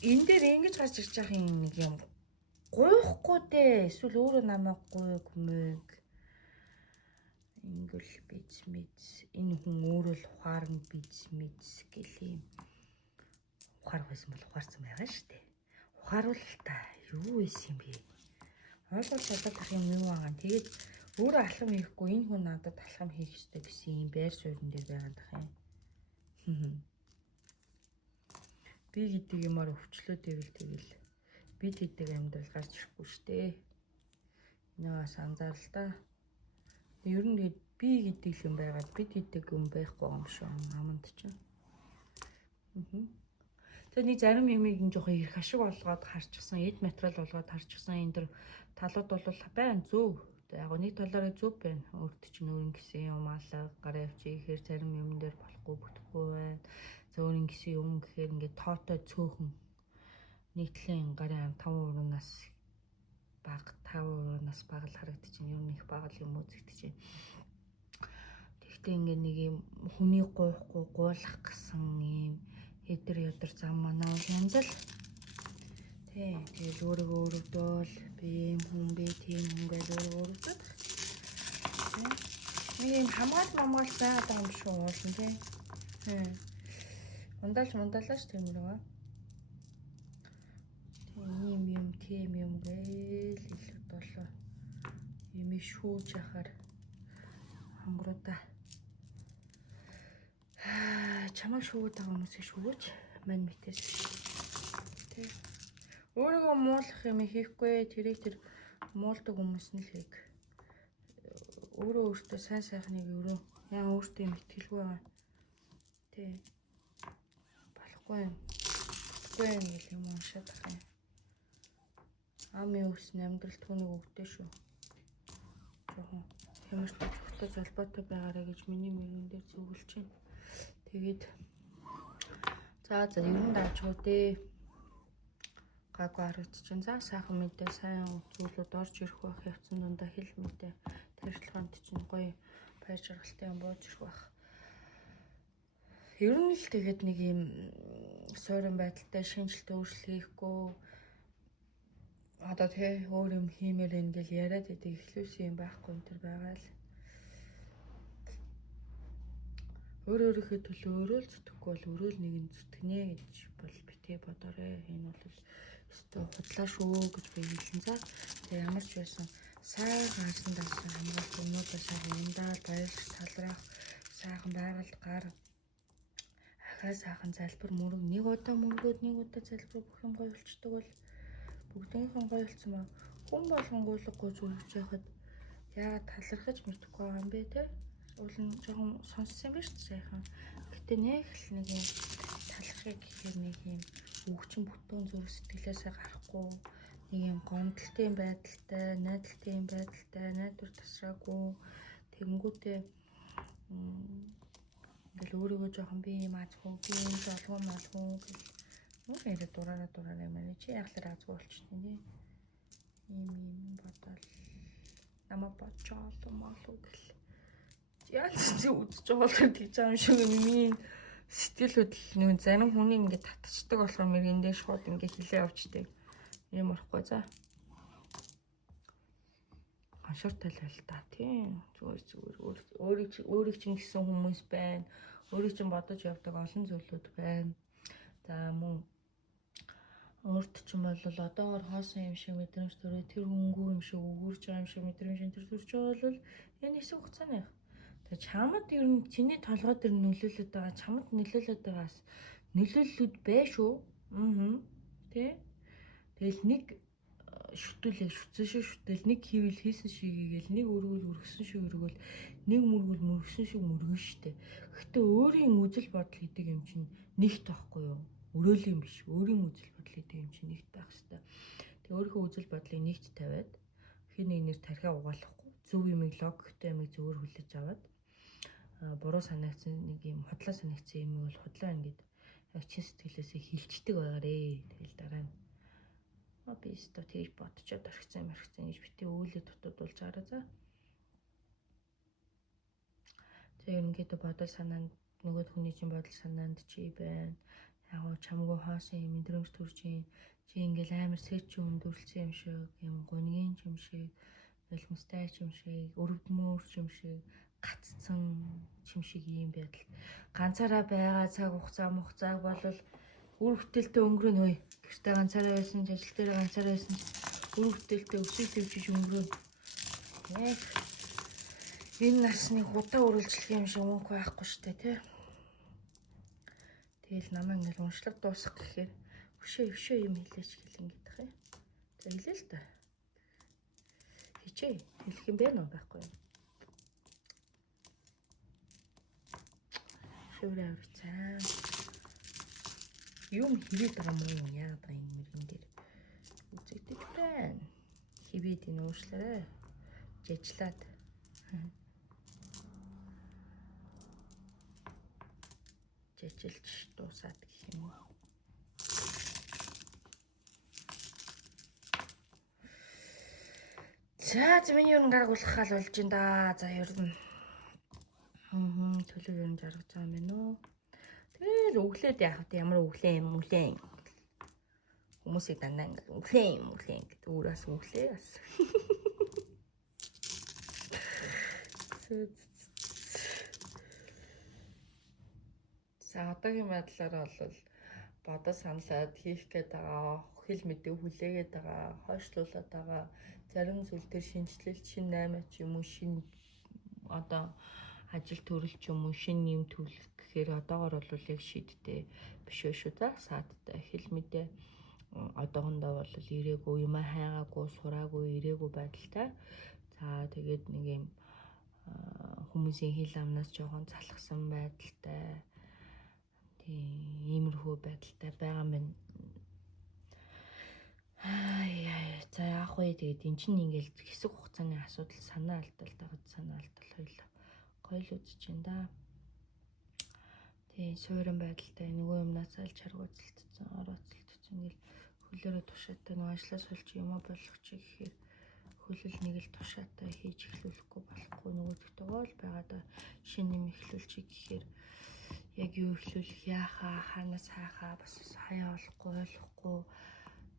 энэ дээр ингэж гарч ирж байгаа юм нэг юм гуйхгүй дээ. Эсвэл өөрөө намайг гуйг мэг. Ингл биз энэ хүн өөрөө л ухаарн биз гэл юм. Ухаар байсан бол ухаарсан байгаа шүү дээ. Ухааруул та юу байсан юм бэ? Ойлгож чадах юм юу байгаа. Тэгээд өөрөө алхам хийхгүй энэ хүн надад алхам хийх ёстой гэсэн юм байр суурин дээр байгаа дах юм. Би гэдэг юмар өвчлөө тэгэл бид гэдэг амьдрал гарч ирэхгүй штэ. Энээс анзаарал та. Ер нь би гэдэг юм байгаад бид гэдэг юм байхгүй юм шүү аманд чинь. Тэгээд нэг зарим юмыг нь жоохон их ашиг болгоод харчихсан, эд материал болгоод харчихсан энэ төр талууд бол байна зөв. Яг нэг талаараа зөв байна. Өөрт чинь өөрийн гэсэн юм алга гараа явчих ихээр зарим юм дээр болохгүй бүтэхгүй байна. За өөрийн гэсэн юм гэхээр ингээд тоотой цөөхөн нийтлийн гарын 5%-наас бага 5%-наас бага л харагдчихэв. Ер нь их бага л юм үзэгдэж байна. Тэгтээ ингээд нэг юм хүний гуйхгүй гуулах гэсэн юм хэдэр ядар зам манаа бол янз л тэгэл өөрийгөө өрөвдөөл би юм хүн би тийм хүн гэж өөрийгөө өрөвдөд. Нэг юм хамгаал байгаад байгаа юм шүү уулын тий. Мундалж тийм нэг. Тийм юм гээл илүү болоо. Юм шүүж яхаар хангуудаа. Чамайг шүүгээд байгаа хүмүүсийг шүүгөөч мань мэтээс тий. Өөрийгөө муулах юм хийхгүй тэр муулдаг хүмүүс нь л хийг. Өөртөө сайн сайхныг өрөө. Яа өөртөө юм итгэлгүй байгаа. Тий. Болохгүй юм гэл юм уншаад байгаа юм. Амын үсний амьдрал түүнийг өгдөө шүү. Жохон хэмжтэй зөвхөн залбаатай байгаарэ гэж миний мөрөн дээр зөвлөж байна. Тэгээд за ер нь даачгүй дээ. Гаггүй харагдчихэв. За сайхан мэдээ сайн зүйлүүд орж ирэх байх явцсан дундаа хэл мэдээ тархилгаанд чинь гоё баяр жаргалтай юм бууж ирэх байх. Ер нь л тэгээд нэг юм суурин байдалтай шинжилт өөрчлөлт хийхгүй одоо тий өөр юм хиймээр ингээл яриад идэг ихлүүсэн юм байхгүй энэ төр байгаа л. Өөрийнхөө төлөө өөрөө л зүтгэхгүй бол өөрөө л нэг нь зүтгэнэ гэж бол битээ бодоорой. Энэ бол өстө худлаа шүү гэж би хэлсэн. За тэгээ ямар ч байсан сайхан харсан дасан хамгаалт өнөөдөр сайхан юмдаа баярлах талрах сайхан байгальд гар ахаа сайхан залбир мөрөг нэг удаа мөргөөд нэг удаа залбир бүх юм гоё болчдөг бол бүгдийнхэн гоё болсон ба хүн болгон гуйлгахгүй зүрхж яхад яагаад талархаж мэдхгүй байгаа юм бэ те? Уул нь жоохон сонссон юм байна шүү дээ сайхан. Гэтэ нэг л нэг юм талархыг гэхээр нэг юм өвчин бүтэн зүрх сэтгэлээсээ гарахгүй нэг юм гомдолтой байдалтай, найдвар тасраагүй тэгэнгүүтээ ингээл өөрийгөө жоохон би юм азгүй, би юм жолгоо малгүй гэл нуур яриад дураараа манай чи яглаар азгүй болчихсон тий. Ийм бодол намаа бодчоол малуу гэл. Яаж ч үзэж байгаа л тийж байгаа юм шиг миний сэтгэл хөдлөл нэг зарим хүний ингээд татчихдаг болохоор мэрэндээ шууд ингээд хилээ явчдаг. Ийм орохгүй за. Аншаартай л байл та тийм. Зүгээр өөрийг чинь гэсэн хүмүүс байна. Өөрийг чинь бодож явдаг олон зүйлүүд байна. За мөн өөрт чинь бол одоогор хоосон юм шиг мэдрэмж төрөө тэр хөнгөө юм шиг өгөрж байгаа юм шиг мэдрэмж энэ төр төрж байгаа бол энэ хэсэг хугацааны. Тэгээ чамд ер нь чиний толгой дээр нөлөөлөд байгаа чамд нөлөөлөд байгаас нөлөөллүүд бай шүү. Тэ. Тэгэл нэг шүтэл нэг хийвэл хийсэн шиг игээл нэг өргөл өргөсөн шиг өргөл нэг мөргөл мөргсөн шиг мөргөн штэ. Гэхдээ өөрийн үзэл бодол гэдэг юм чинь нэгт байхгүй юу? Өрөөлөн биш. Өөрийн үзэл бодол гэдэг юм чинь нэгт байх хэвээр. Тэгээ өөрийнхөө үзэл бодлыг нэгт тавиад хин нэг нэр тархиа угаалахгүй зөв юмыг логиктой юмыг зөвөр хүлээж аваад буруу санагдсан нэг юм худлаа санагдсан юм бол худлаа ингээд яг чин сэтгэлээсээ хилчдэг байгаарэ. Тэгэл дараа нь би өстө тэгж бодчоод орхицсан гэж бити үүлээ дутуудуулж гараа за. Тэгээ ингээд бодол санаанд нөгөө хүний чинь бодол санаанд чи байна. Яг чамгүй хоосон юм мэдрэмж төрж юм. Чи ингээл амар сэч өндөрлсөн юм шиг, юм гунгийн юм шиг, нулимстай юм шиг, өрөвдмөр юм шиг, гаццсан юм шиг юм байдал. Ганцаараа байгаа цаг хугацааг болвол үр бүтээлтэй өнгөрөн хөөе. Гэртээ ганцаараа байсан, ажил дээр ганцаараа байсан. Үр бүтээлтэй өсөж төвчж өнгөрөн. Яг энэ насны худаа үргэлжлэх юм шиг мөнгө байхгүй штэ тий. Тэгэл намайг ингээл уншлаг дуусах гэхээр өшөө юм хэлээч гэл ингэдэх юм. За хэлээ л та. Хичээ хэлэх юм бэ нөө байхгүй юм. Шүүрээ авчихсан. Юм хийгээд байгаа юм яагаад байгаа юм мэрэгэн дээр үзэгдэж байна. Хивээд энэ уушлаарай. Жижлаад. Жижилж дуусаад гэх юм уу. За миний ер нь гаргуулах хал болж байна да. За ер нь төлөв ер нь жаргаж байгаа юм байна уу. Тэгэл өглөөд яах вэ? Ямар өглөө юм үлэн. Хүмүүсийг дандаа ингээд өглөө гэдэг өөрөөс өглөө бас. За одоогийн байдлаар бол бодол саналаад хийх гээд байгаа, хэл мэдээ хүлээгээд байгаа, хойшлуулад байгаа, зарим зүйл төр шинжилэл шин 8 ч юм уу шин одоо ажил төрөл ч юм уу шин юм төлөх гэхээр одоогор бол яг шийдтэй биш шүү да. Саадтай хэл мэдээ одоохондоо бол ирээгүй юм хайгаагүй сураагүй ирээгүй байдалтай. За тэгээд нэг юм хүмүүсийн хэл амнаас жоохон залхсан байдалтай. Иймэрхүү байдалтай байгаа юм байна. За яах вэ? Тэгээд эн чинь ингээл хэсэг хугацааны асуудал санаа алдал хоёул гоё л үзэж байна да. Тэгээ суурин байдалтай нөгөө юмнаас аль чаргууцэлтсэн, орооцэлтсэн ингээл хөлөөрөө тушаатай нөгөө ажлаас олж юм болгоч гэхээр хөлөл нэг л тушаатай хийж эхлүүлэхгүй болохгүй нөгөөдөгтэйгөө л байгаад шинэ юм эхлүүлчих гэхээр яг юу эхлүүлэх яахаа хаанаас хайхаа бас хаяа болохгүй.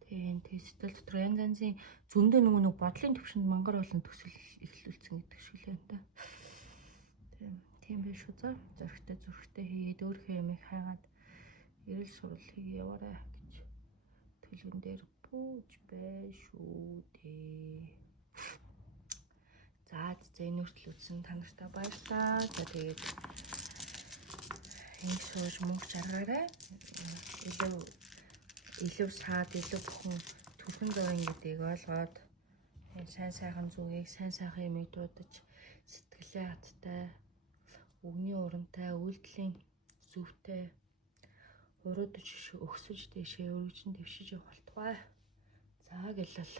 Тэгээ сэтгэл дотор янз зөндөө нэг бодлын төвшөнд мангар болон төсөл эхлүүлсэн гэдэг шиг л байна. Тийм биш үү за. Зөрхтэй хийгээд өөрийнхөө ямиг хайгаад эрэл сурал хийгээ яваарай гэж төлөвөн дээр бууж бай шүү дээ. За энэ хүртэл үзсэн та нартай баярлалаа. За тэгээд энэ сууж мөнгө жаргаарай. Илүү саад илүү бүхэн төрхөн зовын гэдгийг ойлгоод сайн сайхан зүгийг сайн сайхан юмыг дуудаж сэтгэлээ хаттай өгний урамтай үйлдэлийн зүвтэй урууд өгсөж дэшээ өргөжин дэвшиж явах болтугай. За гэлэл.